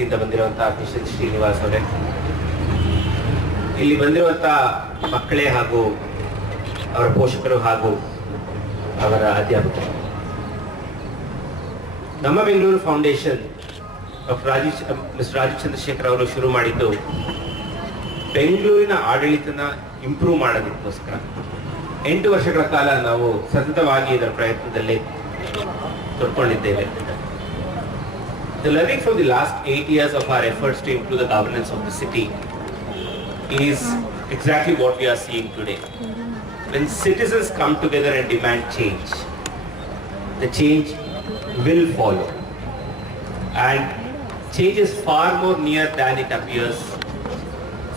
ವತಿಯಿಂದ ಬಂದಿರುವಂತಹ ಮಿಷನ್ ಶ್ರೀನಿವಾಸ್ ಅವರೇ, ಇಲ್ಲಿ ಬಂದಿರುವಂತಹ ಮಕ್ಕಳೇ ಹಾಗೂ ಅವರ ಪೋಷಕರು ಹಾಗೂ ಅವರ ಅಧ್ಯಾಪಕರು, ನಮ್ಮ ಬೆಂಗಳೂರು ಫೌಂಡೇಶನ್ ಮಿಸ್ಟರ್ ರಾಜೀವ್ ಚಂದ್ರಶೇಖರ್ ಅವರು ಶುರು ಮಾಡಿದ್ದು ಬೆಂಗಳೂರಿನ ಆಡಳಿತನ ಇಂಪ್ರೂವ್ ಮಾಡೋದಕ್ಕೋಸ್ಕರ. 8 ವರ್ಷಗಳ ಕಾಲ ನಾವು ಸತತವಾಗಿ ಇದರ ಪ್ರಯತ್ನದಲ್ಲಿ ತೊಡ್ಕೊಂಡಿದ್ದೇವೆ. The learning from the last 8 years of our efforts to improve the governance of the city is exactly what we are seeing today. When citizens come together and demand change, the change will follow. And change is far more near than it appears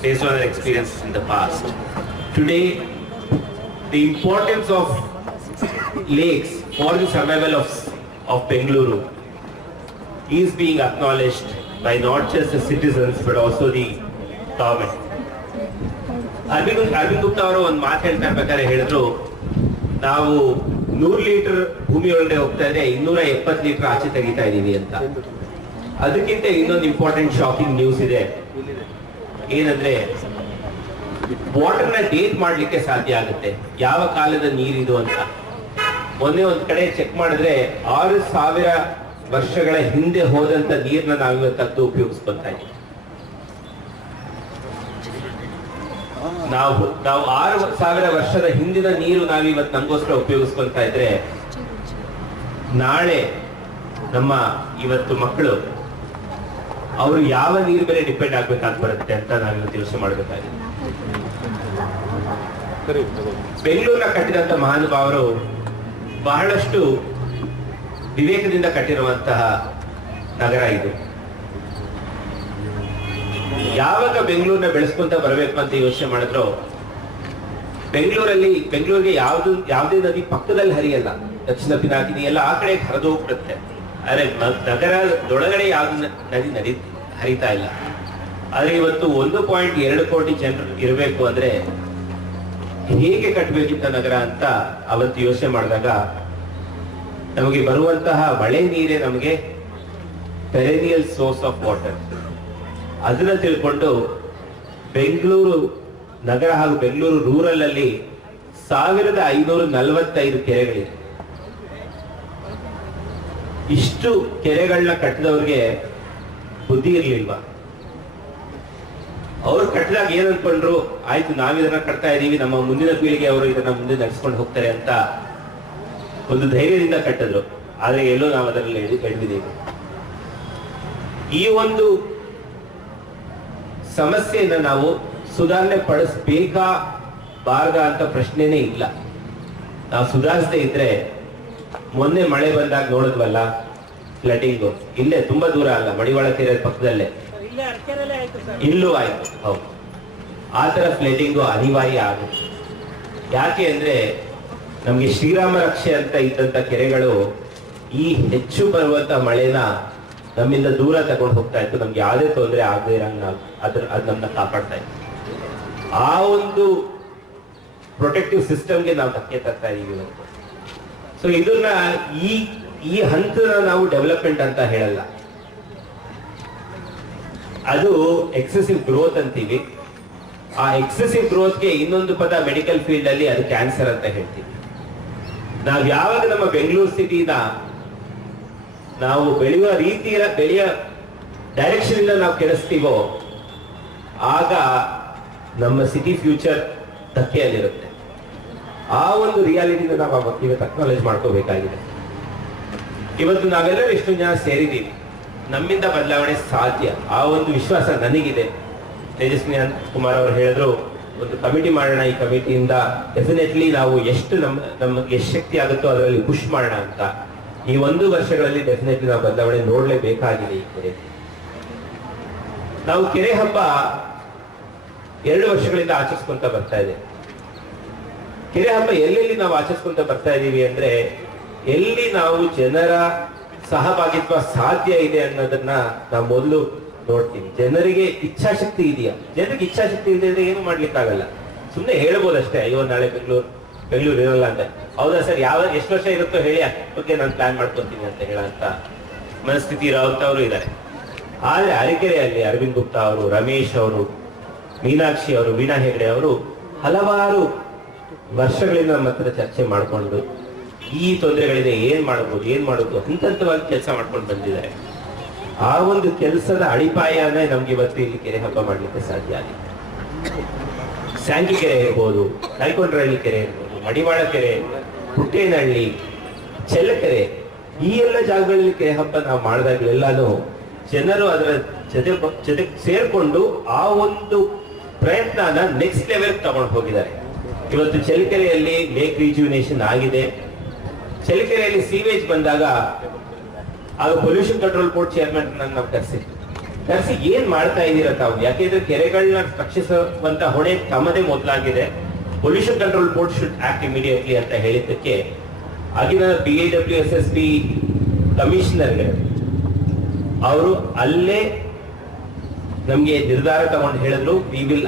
based on our experiences in the past. Today, the importance of lakes for the survival of Bengaluru is being acknowledged by not just the citizens but also the government. Arvind Gupta ಅವರು ಒಂದು ಮಾತು ಹೇಳ್ತಾ ಇರ್ಬೇಕಾದ್ರೆ ಹೇಳಿದ್ರು, ನಾವು 100 litre ಭೂಮಿ ಒಳಗಡೆ ಹೋಗ್ತಾ ಇದ್ರೆ 270 ಲೀಟರ್ ಆಚೆ ತೆಗಿತಾ ಇದೀವಿ ಅಂತ. ಅದಕ್ಕಿಂತ ಇನ್ನೊಂದು ಇಂಪಾರ್ಟೆಂಟ್ ಶಾಕಿಂಗ್ ನ್ಯೂಸ್ ಇದೆ. ಏನಂದ್ರೆ, ವಾಟರ್ನ ಡೇಟ್ ಮಾಡ್ಲಿಕ್ಕೆ ಸಾಧ್ಯ ಆಗುತ್ತೆ, ಯಾವ ಕಾಲದ ನೀರಿದು ಅಂತ. ಮೊನ್ನೆ ಒಂದ್ ಕಡೆ ಚೆಕ್ ಮಾಡಿದ್ರೆ 6000 ವರ್ಷಗಳ ಹಿಂದೆ ಹೋದಂತ ನೀರ್ನ ನಾವಿವತ್ತು ತೆಗೆದು ಉಪಯೋಗಿಸ್ಕೊತಾ ಇದ್ದೀವಿ. ನಾವು 6000 ವರ್ಷದ ಹಿಂದಿನ ನೀರು ನಾವಿವತ್ತು ನಮಗೋಸ್ಕರ ಉಪಯೋಗಿಸ್ಕೊಳ್ತಾ ಇದ್ರೆ, ನಾಳೆ ನಮ್ಮ ಇವತ್ತು ಮಕ್ಕಳು ಅವರು ಯಾವ ನೀರು ಮೇಲೆ ಡಿಪೆಂಡ್ ಆಗ್ಬೇಕಾಗಿ ಬರುತ್ತೆ ಅಂತ ನಾವಿವತ್ತು ಯೋಚನೆ ಮಾಡಬೇಕಾಗಿದೆ. ಬೆಂಗಳೂರಿನ ಕಟ್ಟಿದಂತ ಮಹಾನುಭಾವರು ಬಹಳಷ್ಟು ವಿವೇಕದಿಂದ ಕಟ್ಟಿರುವಂತಹ ನಗರ ಇದು. ಯಾವಾಗ ಬೆಂಗಳೂರನ್ನ ಬೆಳೆಸ್ಕೊಂತ ಬರಬೇಕು ಅಂತ ಯೋಚನೆ ಮಾಡಿದ್ರು, ಬೆಂಗಳೂರಿಗೆ ಯಾವುದೇ ನದಿ ಪಕ್ಕದಲ್ಲಿ ಹರಿಯಲ್ಲ. ದಕ್ಷಿಣ ಪಿನಾಕಿನಿ ಎಲ್ಲ ಆ ಕಡೆ ಹರಿದು ಹೋಗ್ಬಿಡುತ್ತೆ. ಆದ್ರೆ ನಗರದೊಳಗಡೆ ಯಾವ್ದು ನದಿ ಹರಿತಾ ಇಲ್ಲ. ಆದ್ರೆ ಇವತ್ತು 1.2 ಕೋಟಿ ಜನರು ಇರಬೇಕು ಅಂದ್ರೆ ಹೇಗೆ ಕಟ್ಟಬೇಕಿದ್ದ ನಗರ ಅಂತ ಅವತ್ತು ಯೋಚನೆ ಮಾಡಿದಾಗ, ನಮಗೆ ಬರುವಂತಹ ಮಳೆ ನೀರೇ ನಮಗೆ ಪೆರೆನಿಯಲ್ ಸೋರ್ಸ್ ಆಫ್ ವಾಟರ್. ಅದನ್ನ ತಿಳ್ಕೊಂಡು ಬೆಂಗಳೂರು ನಗರ ಹಾಗೂ ಬೆಂಗಳೂರು ರೂರಲ್ ಅಲ್ಲಿ 1545 ಕೆರೆಗಳಿವೆ. ಇಷ್ಟು ಕೆರೆಗಳನ್ನ ಕಟ್ಟಿದವ್ರಿಗೆ ಬುದ್ಧಿ ಇರ್ಲಿಲ್ವಾ? ಅವ್ರು ಕಟ್ಟಿದಾಗ ಏನ್ ಅನ್ಕೊಂಡ್ರು, ಆಯ್ತು ನಾವಿದನ್ನ ಕಟ್ತಾ ಇದೀವಿ, ನಮ್ಮ ಮುಂದಿನ ಪೀಳಿಗೆ ಅವರು ಇದನ್ನ ಮುಂದೆ ನಡೆಸ್ಕೊಂಡು ಹೋಗ್ತಾರೆ ಅಂತ ಒಂದು ಧೈರ್ಯದಿಂದ ಕಟ್ಟಿದ್ರು. ಆದ್ರೆ ಎಲ್ಲೋ ನಾವು ಅದರಲ್ಲಿ ಎಡವಿದ್ದೀವಿ. ಈ ಒಂದು ಸಮಸ್ಯೆಯನ್ನ ನಾವು ಸುಧಾರಣೆ ಪಡಿಸ್ಬೇಕಾ ಬಾರ್ದ ಅಂತ ಪ್ರಶ್ನೆನೇ ಇಲ್ಲ. ನಾವು ಸುಧಾರಿಸದೇ ಇದ್ರೆ, ಮೊನ್ನೆ ಮಳೆ ಬಂದಾಗ ನೋಡಿದ್ವಲ್ಲ ಫ್ಲಡ್ಡಿಂಗು, ಇಲ್ಲೇ ತುಂಬಾ ದೂರ ಅಲ್ಲ, ಮಡಿವಾಳ ಕೆರೆ ಪಕ್ಕದಲ್ಲೇ ಇಲ್ಲೂ ಆಯ್ತು. ಹೌದು, ಆ ತರ ಫ್ಲಡ್ಡಿಂಗು ಅನಿವಾರ್ಯ ಆಗುತ್ತೆ. ಯಾಕೆ ಅಂದ್ರೆ, ನಮ್ಗೆ ಶ್ರೀರಾಮ ರಕ್ಷೆ ಅಂತ ಇದ್ದಂತ ಕೆರೆಗಳು ಈ ಹೆಚ್ಚು ಬರುವಂತ ಮಳೆನ ನಮ್ಮಿಂದ ದೂರ ತಗೊಂಡು ಹೋಗ್ತಾ ಇತ್ತು. ನಮ್ಗೆ ಯಾವುದೇ ತೊಂದರೆ ಆಗದೆ ಇರಂಗ ಅದ್ ನಮ್ಮನ್ನ ಕಾಪಾಡ್ತಾ ಇತ್ತು. ಆ ಒಂದು ಪ್ರೊಟೆಕ್ಟಿವ್ ಸಿಸ್ಟಮ್ಗೆ ನಾವು ಧಕ್ಕೆ ತರ್ತಾ ಇದೀವಿ ಇವತ್ತು. ಸೊ ಇದನ್ನ ಈ ಹಂತದ ನಾವು ಡೆವಲಪ್ಮೆಂಟ್ ಅಂತ ಹೇಳಲ್ಲ, ಅದು ಎಕ್ಸೆಸಿವ್ ಗ್ರೋತ್ ಅಂತೀವಿ. ಆ ಎಕ್ಸೆಸಿವ್ ಗ್ರೋತ್ಗೆ ಇನ್ನೊಂದು ಪದ ಮೆಡಿಕಲ್ ಫೀಲ್ಡ್ ಅಲ್ಲಿ ಅದು ಕ್ಯಾನ್ಸರ್ ಅಂತ ಹೇಳ್ತೀವಿ. ನಾವ್ ಯಾವಾಗ ನಮ್ಮ ಬೆಂಗಳೂರು ಸಿಟಿನ ನಾವು ಬೆಳೆಯ ಡೈರೆಕ್ಷನ್ ಇಂದ ನಾವು ಕೆಡಿಸ್ತೀವೋ, ಆಗ ನಮ್ಮ ಸಿಟಿ ಫ್ಯೂಚರ್ ಧಕ್ಕೆಯಲ್ಲಿರುತ್ತೆ. ಆ ಒಂದು ರಿಯಾಲಿಟಿನ ನಾವು ಇವತ್ತು ಅಕ್ನಾಲೇಜ್ ಮಾಡ್ಕೋಬೇಕಾಗಿದೆ. ಇವತ್ತು ನಾವೆಲ್ಲರೂ ಎಷ್ಟೊಂದು ಜನ ಸೇರಿದ್ದೀವಿ, ನಮ್ಮಿಂದ ಬದಲಾವಣೆ ಸಾಧ್ಯ, ಆ ಒಂದು ವಿಶ್ವಾಸ ನನಗಿದೆ. ತೇಜಸ್ವಿನಿ ಕುಮಾರ್ ಅವರು ಹೇಳಿದ್ರು, ಒಂದು ಕಮಿಟಿ ಮಾಡೋಣ, ಈ ಕಮಿಟಿಯಿಂದ ಡೆಫಿನೆಟ್ಲಿ ನಾವು ಎಷ್ಟು ನಮ್ಗೆ ಎಷ್ಟು ಶಕ್ತಿ ಆಗುತ್ತೋ ಅದರಲ್ಲಿ ಪುಷ್ ಮಾಡೋಣ ಅಂತ. ಈ 1 ವರ್ಷಗಳಲ್ಲಿ ಡೆಫಿನೆಟ್ಲಿ ನಾವು ಬದಲಾವಣೆ ನೋಡ್ಲೇಬೇಕಾಗಿದೆ. ಈ ಕೆರೆ ನಾವು ಕೆರೆ ಹಬ್ಬ 2 ವರ್ಷಗಳಿಂದ ಆಚರಿಸ್ಕೊಂತ ಬರ್ತಾ ಇದೆ. ಕೆರೆ ಹಬ್ಬ ಎಲ್ಲೆಲ್ಲಿ ನಾವು ಆಚರಿಸ್ಕೊಂತ ಬರ್ತಾ ಇದೀವಿ ಅಂದ್ರೆ, ಎಲ್ಲಿ ನಾವು ಜನರ ಸಹಭಾಗಿತ್ವ ಸಾಧ್ಯ ಇದೆ ಅನ್ನೋದನ್ನ ನಾವು ಮೊದಲು ನೋಡ್ತೀವಿ. ಜನರಿಗೆ ಇಚ್ಛಾಶಕ್ತಿ ಇದೆಯಾ? ಜನರಿಗೆ ಇಚ್ಛಾಶಕ್ತಿ ಇದೆ ಅಂದ್ರೆ ಏನು ಮಾಡ್ಲಿಕ್ಕಾಗಲ್ಲ. ಸುಮ್ಮನೆ ಹೇಳ್ಬೋದಷ್ಟೇ, ಅಯ್ಯೋ ನಾಳೆ ಬೆಂಗಳೂರು ಇರಲ್ಲ ಅಂತ. ಹೌದಾ ಸರ್, ಎಷ್ಟು ವರ್ಷ ಇರುತ್ತೋ ಹೇಳಿ, ಬಗ್ಗೆ ನಾನು ಪ್ಲಾನ್ ಮಾಡ್ಕೊತೀನಿ ಅಂತ ಹೇಳಂತ ಮನಸ್ಥಿತಿ ಇರೋಂಥವ್ರು ಇದ್ದಾರೆ. ಆದರೆ ಅರಕೆರೆಯಲ್ಲಿ ಅರವಿಂದ್ ಗುಪ್ತಾ ಅವರು, ರಮೇಶ್ ಅವರು, ಮೀನಾಕ್ಷಿ ಅವರು, ವೀಣಾ ಹೆಗಡೆ ಅವರು ಹಲವಾರು ವರ್ಷಗಳಿಂದ ನಮ್ಮ ಹತ್ರ ಚರ್ಚೆ ಮಾಡಿಕೊಂಡು ಈ ತೊಂದರೆಗಳಿದೆ, ಏನ್ ಮಾಡೋದು ಹಂತವಾಗಿ ಕೆಲಸ ಮಾಡ್ಕೊಂಡು ಬಂದಿದ್ದಾರೆ. ಆ ಒಂದು ಕೆಲಸದ ಅಡಿಪಾಯನೇ ನಮ್ಗೆ ಇವತ್ತು ಇಲ್ಲಿ ಕೆರೆ ಹಬ್ಬ ಮಾಡ್ಲಿಕ್ಕೆ ಸಾಧ್ಯ ಆಗಿದೆ. ಸ್ಯಾಂಕಿ ಕೆರೆ ಇರ್ಬೋದು, ನಾಯ್ಕೊಂಡ್ರಹಳ್ಳಿ ಕೆರೆ ಇರ್ಬೋದು, ಮಡಿವಾಳ ಕೆರೆ, ಪುಟ್ಟೇನಹಳ್ಳಿ, ಚೆಲ್ಲಕೆರೆ, ಈ ಎಲ್ಲ ಜಾಗಗಳಲ್ಲಿ ಕೆರೆ ಹಬ್ಬ ನಾವು ಮಾಡಿದಾಗಲೆಲ್ಲಾನು ಜನರು ಅದರ ಜೊತೆ ಸೇರ್ಕೊಂಡು ಆ ಒಂದು ಪ್ರಯತ್ನನ ನೆಕ್ಸ್ಟ್ ಲೆವೆಲ್ ತಗೊಂಡು ಹೋಗಿದ್ದಾರೆ. ಇವತ್ತು ಚೆಲ್ಲಕೆರೆಯಲ್ಲಿ ಲೇಕ್ ರಿಜ್ಯುವಿನೇಷನ್ ಆಗಿದೆ. ಚೆಲ್ಲಕೆರೆಯಲ್ಲಿ ಸೀವೇಜ್ ಬಂದಾಗ ಆಗ ಪೊಲ್ಯೂಷನ್ ಕಂಟ್ರೋಲ್ ಬೋರ್ಡ್ ಚೇರ್ಮನ್ ನಾವು ಕರೆಸಿ ಏನ್ ಮಾಡ್ತಾ ಇದ್ದೀರಾ ತಾವು, ಯಾಕೆಂದ್ರೆ ಕೆರೆಗಳನ್ನ ರಕ್ಷಿಸುವಂತ ಹೊಣೆ ತಮ್ಮದೇ ಮೊದಲಾಗಿದೆ, pollution control board should act immediately ಅಂತ ಹೇಳಿದ್ದಕ್ಕೆ ಆಗಿನ BIWSSB ಕಮಿಷನರ್ಗೆ ಅವರು ಅಲ್ಲೇ ನಮ್ಗೆ ನಿರ್ಧಾರ ತಗೊಂಡು ಹೇಳಿದ್ರು,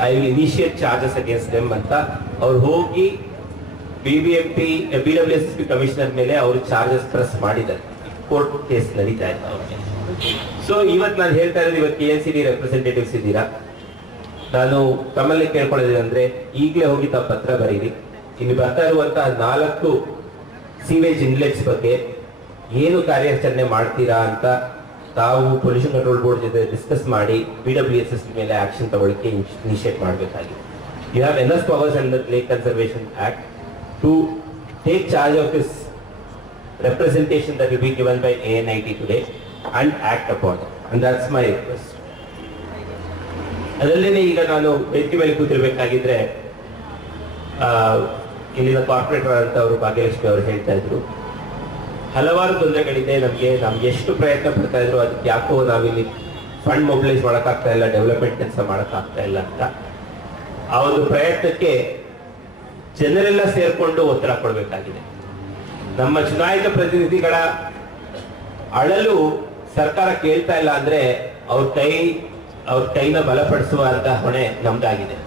I will initiate charges against them ಅಂತ. ಅವ್ರು ಹೋಗಿ BWSSB ಕಮಿಷನರ್ ಮೇಲೆ ಅವರು ಚಾರ್ಜಸ್ ಪ್ರೆಸ್ ಮಾಡಿದ್ದಾರೆ. ಕೋರ್ಟ್ ಕೇಸ್ ನಡೀತಾ ಇತ್ತು ಅವ್ರಿಗೆ. ಸೊ ಇವತ್ತು ನಾನು ಹೇಳ್ತಾ ಇರೋದು, ಇವತ್ತು KNCD ರೆಪ್ರೆಸೆಂಟೇಟಿವ್ಸ್ ಇದ್ದೀರಾ, ನಾನು ತಮ್ಮಲ್ಲಿ ಕೇಳ್ಕೊಳ್ಳೋದು ಅಂದ್ರೆ ಈಗಲೇ ಹೋಗಿ ತಾವು ಪತ್ರ ಬರೀರಿ. ಇಲ್ಲಿ ಬರ್ತಾ ಇರುವಂತಹ 4 ಸೀವೇಜ್ ಇನ್ಲೆಟ್ಸ್ ಬಗ್ಗೆ ಏನು ಕಾರ್ಯಾಚರಣೆ ಮಾಡ್ತೀರಾ ಅಂತ ತಾವು ಪೊಲ್ಯೂಷನ್ ಕಂಟ್ರೋಲ್ ಬೋರ್ಡ್ ಜೊತೆ ಡಿಸ್ಕಸ್ ಮಾಡಿ BWSSB ಮೇಲೆ ಆಕ್ಷನ್ ತಗೊಳ್ಳಿಕ್ಕೆ ಇನಿಷಿಯೇಟ್ ಮಾಡಬೇಕಾಗಿದೆ. You have enough powers under lake conservation act to take charge of this representation that will be given by ANIT today and act upon it, and that's my request. ಅದಲ್ಲದೆ ಈಗ ನಾನು ವೇದಿಕೆ ಮೇಲೆ ಕೂತಿರ್ಬೇಕಾಗಿದ್ರೆ ಇಲ್ಲಿನ corporate ಅಂತ ಅವರು ಭಾಗ್ಯಲಕ್ಷ್ಮಿ ಅವರು ಹೇಳ್ತಾ ಇದ್ರು, ಹಲವಾರು ತೊಂದರೆಗಳಿದೆ ನಮ್ಗೆ ಎಷ್ಟು ಪ್ರಯತ್ನ ಪಡ್ತಾ ಇದ್ರು ಅದಕ್ಕೆ ಯಾಕೋ ನಾವಿಲ್ಲಿ ಫಂಡ್ ಮೊಬಿಲೈಸ್ ಮಾಡೋಕ್ಕಾಗ್ತಾ ಇಲ್ಲ, ಡೆವಲಪ್ಮೆಂಟ್ ಕೆಲಸ ಮಾಡೋಕ್ಕಾಗ್ತಾ ಇಲ್ಲ ಅಂತ. ಆ ಒಂದು ಪ್ರಯತ್ನಕ್ಕೆ ಜನರೆಲ್ಲ ಸೇರ್ಕೊಂಡು ಒತ್ತಡ ಕೊಡಬೇಕಾಗಿದೆ. ನಮ್ಮ ಚುನಾಯಿತ ಪ್ರತಿನಿಧಿಗಳ ಅಳಲು ಸರ್ಕಾರ ಕೇಳ್ತಾ ಇಲ್ಲ ಅಂದ್ರೆ ಅವ್ರ ಕೈನ ಬಲಪಡಿಸುವಂತ ಹೊಣೆ ನಮ್ದಾಗಿದೆ.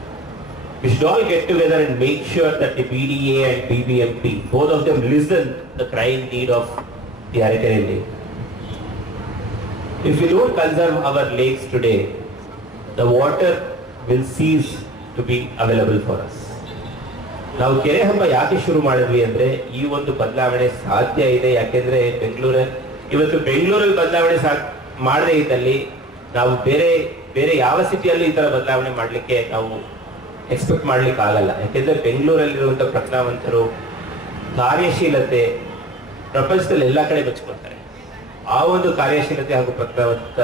We should all get together and make sure that the BDA and BBMP, both of them listen the crying need of the Arakere Lake. If we don't conserve our lakes today, the water will cease to be available for us. ನಾವು ಕೆರೆ ಹಬ್ಬ ಯಾಕೆ ಶುರು ಮಾಡಿದ್ವಿ ಅಂದ್ರೆ ಈ ಒಂದು ಬದಲಾವಣೆ ಸಾಧ್ಯ ಇದೆ. ಯಾಕೆಂದ್ರೆ ಇವತ್ತು ಬೆಂಗಳೂರಲ್ಲಿ ಬದಲಾವಣೆ ಮಾಡದೇ ಇದ್ದಲ್ಲಿ ನಾವು ಬೇರೆ ಯಾವ ಸಿಟಿಯಲ್ಲಿ ಈ ತರ ಬದಲಾವಣೆ ಮಾಡ್ಲಿಕ್ಕೆ ನಾವು ಎಕ್ಸ್ಪೆಕ್ಟ್ ಮಾಡ್ಲಿಕ್ಕೆ ಆಗಲ್ಲ. ಯಾಕೆಂದ್ರೆ ಬೆಂಗಳೂರಲ್ಲಿರುವಂತಹ ಪ್ರಜ್ಞಾವಂತರು, ಕಾರ್ಯಶೀಲತೆ ಪ್ರಪಂಚದಲ್ಲಿ ಎಲ್ಲಾ ಕಡೆ ಬೆಚ್ಕೊಳ್ತಾರೆ. ಆ ಒಂದು ಕಾರ್ಯಶೀಲತೆ ಹಾಗೂ ಪ್ರಜ್ಞಾವಂತ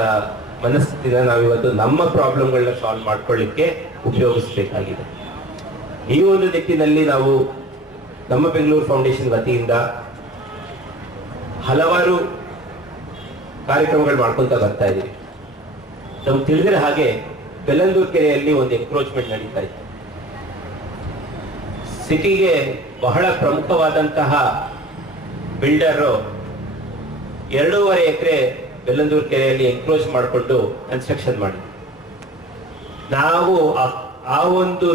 ಮನಸ್ಥಿತಿನ ನಾವಿವತ್ತು ನಮ್ಮ ಪ್ರಾಬ್ಲಮ್ಗಳನ್ನ ಸಾಲ್ವ್ ಮಾಡ್ಕೊಳ್ಳಿಕ್ಕೆ ಉಪಯೋಗಿಸಬೇಕಾಗಿದೆ. ಈ ಒಂದು ನಿಟ್ಟಿನಲ್ಲಿ ನಾವು ನಮ್ಮ ಬೆಂಗಳೂರು ಫೌಂಡೇಶನ್ ವತಿಯಿಂದ ಹಲವಾರು ಕಾರ್ಯಕ್ರಮಗಳು ಮಾಡ್ಕೊಂತ ಬರ್ತಾ ಇದ್ದೀವಿ. ನಮ್ಗೆ ತಿಳಿದಿರೋ ಹಾಗೆ ಬೆಲ್ಲಂದೂರು ಕೆರೆಯಲ್ಲಿ ಒಂದು ಎನ್ಕ್ರೋಚ್ಮೆಂಟ್ ನಡೀತಾ ಇತ್ತು. ಸಿಟಿಗೆ ಬಹಳ ಪ್ರಮುಖವಾದಂತಹ ಬಿಲ್ಡರ್ 2.5 ಎಕರೆ ಬೆಲ್ಲಂದೂರು ಕೆರೆಯಲ್ಲಿ ಎನ್ಕ್ರೋಚ್ ಮಾಡಿಕೊಂಡು ಕನ್ಸ್ಟ್ರಕ್ಷನ್ ಮಾಡಿದ್ವಿ. ನಾವು ಆ ಒಂದು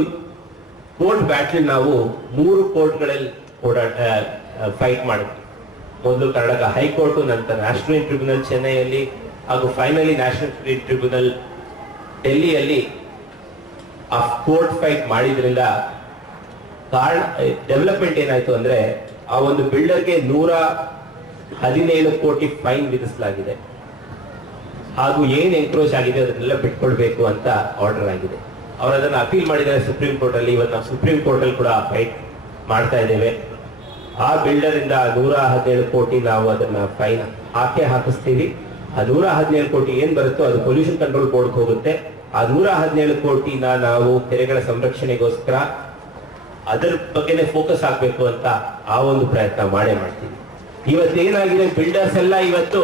ಕೋರ್ಟ್ ಬ್ಯಾಟಲ್ ನಾವು 3 ಕೋರ್ಟ್ಗಳಲ್ಲಿ ಫೈಟ್ ಮಾಡಿದ್ವಿ. ಮೊದಲು ಕರ್ನಾಟಕ ಹೈಕೋರ್ಟ್, ನಂತರ ನ್ಯಾಷನಲ್ ಟ್ರಿಬ್ಯುನಲ್ ಚೆನ್ನೈಯಲ್ಲಿ ಹಾಗೂ ಫೈನಲಿ ನ್ಯಾಷನಲ್ ಟ್ರಿಬ್ಯುನಲ್ ಡೆಲ್ಲಿಯಲ್ಲಿ ಆ ಕೋರ್ಟ್ ಫೈಟ್ ಮಾಡಿದ್ರಿಂದ ಡೆವಲಪ್ಮೆಂಟ್ ಏನಾಯ್ತು ಅಂದ್ರೆ ಆ ಒಂದು ಬಿಲ್ಡರ್ಗೆ 117 ಕೋಟಿ ಫೈನ್ ವಿಧಿಸಲಾಗಿದೆ. ಹಾಗೂ ಏನ್ ಎನ್ಕ್ರೋಚ್ ಆಗಿದೆ ಅದನ್ನೆಲ್ಲ ಬಿಟ್ಕೊಳ್ಬೇಕು ಅಂತ ಆರ್ಡರ್ ಆಗಿದೆ. ಅವರು ಅದನ್ನ ಅಪೀಲ್ ಮಾಡಿದ್ದಾರೆ ಸುಪ್ರೀಂ ಕೋರ್ಟ್ ಅಲ್ಲಿ. ಇವತ್ತು ನಾವು ಸುಪ್ರೀಂ ಕೋರ್ಟ್ ಅಲ್ಲಿ ಕೂಡ ಫೈಟ್ ಮಾಡ್ತಾ ಇದ್ದೇವೆ. ಆ ಬಿಲ್ಡರ್ ಇಂದ 117 ಕೋಟಿ ನಾವು ಅದನ್ನ ಫೈನ್ ಹಾಕಿಸ್ತೀವಿ. ಆ 117 ಕೋಟಿ ಏನ್ ಬರುತ್ತೋ ಅದು ಪೊಲ್ಯೂಷನ್ ಕಂಟ್ರೋಲ್ ಬೋರ್ಡ್ ಹೋಗುತ್ತೆ. ಆ 117 ಕೋಟಿನ ನಾವು ಕೆರೆಗಳ ಸಂರಕ್ಷಣೆಗೋಸ್ಕರ ಅದರ ಬಗ್ಗೆನೆ ಫೋಕಸ್ ಆಗ್ಬೇಕು ಅಂತ ಆ ಒಂದು ಪ್ರಯತ್ನ ಮಾಡ್ತೀವಿ. ಇವತ್ತೇನಾಗಿದೆ, ಬಿಲ್ಡರ್ಸ್ ಎಲ್ಲ ಇವತ್ತು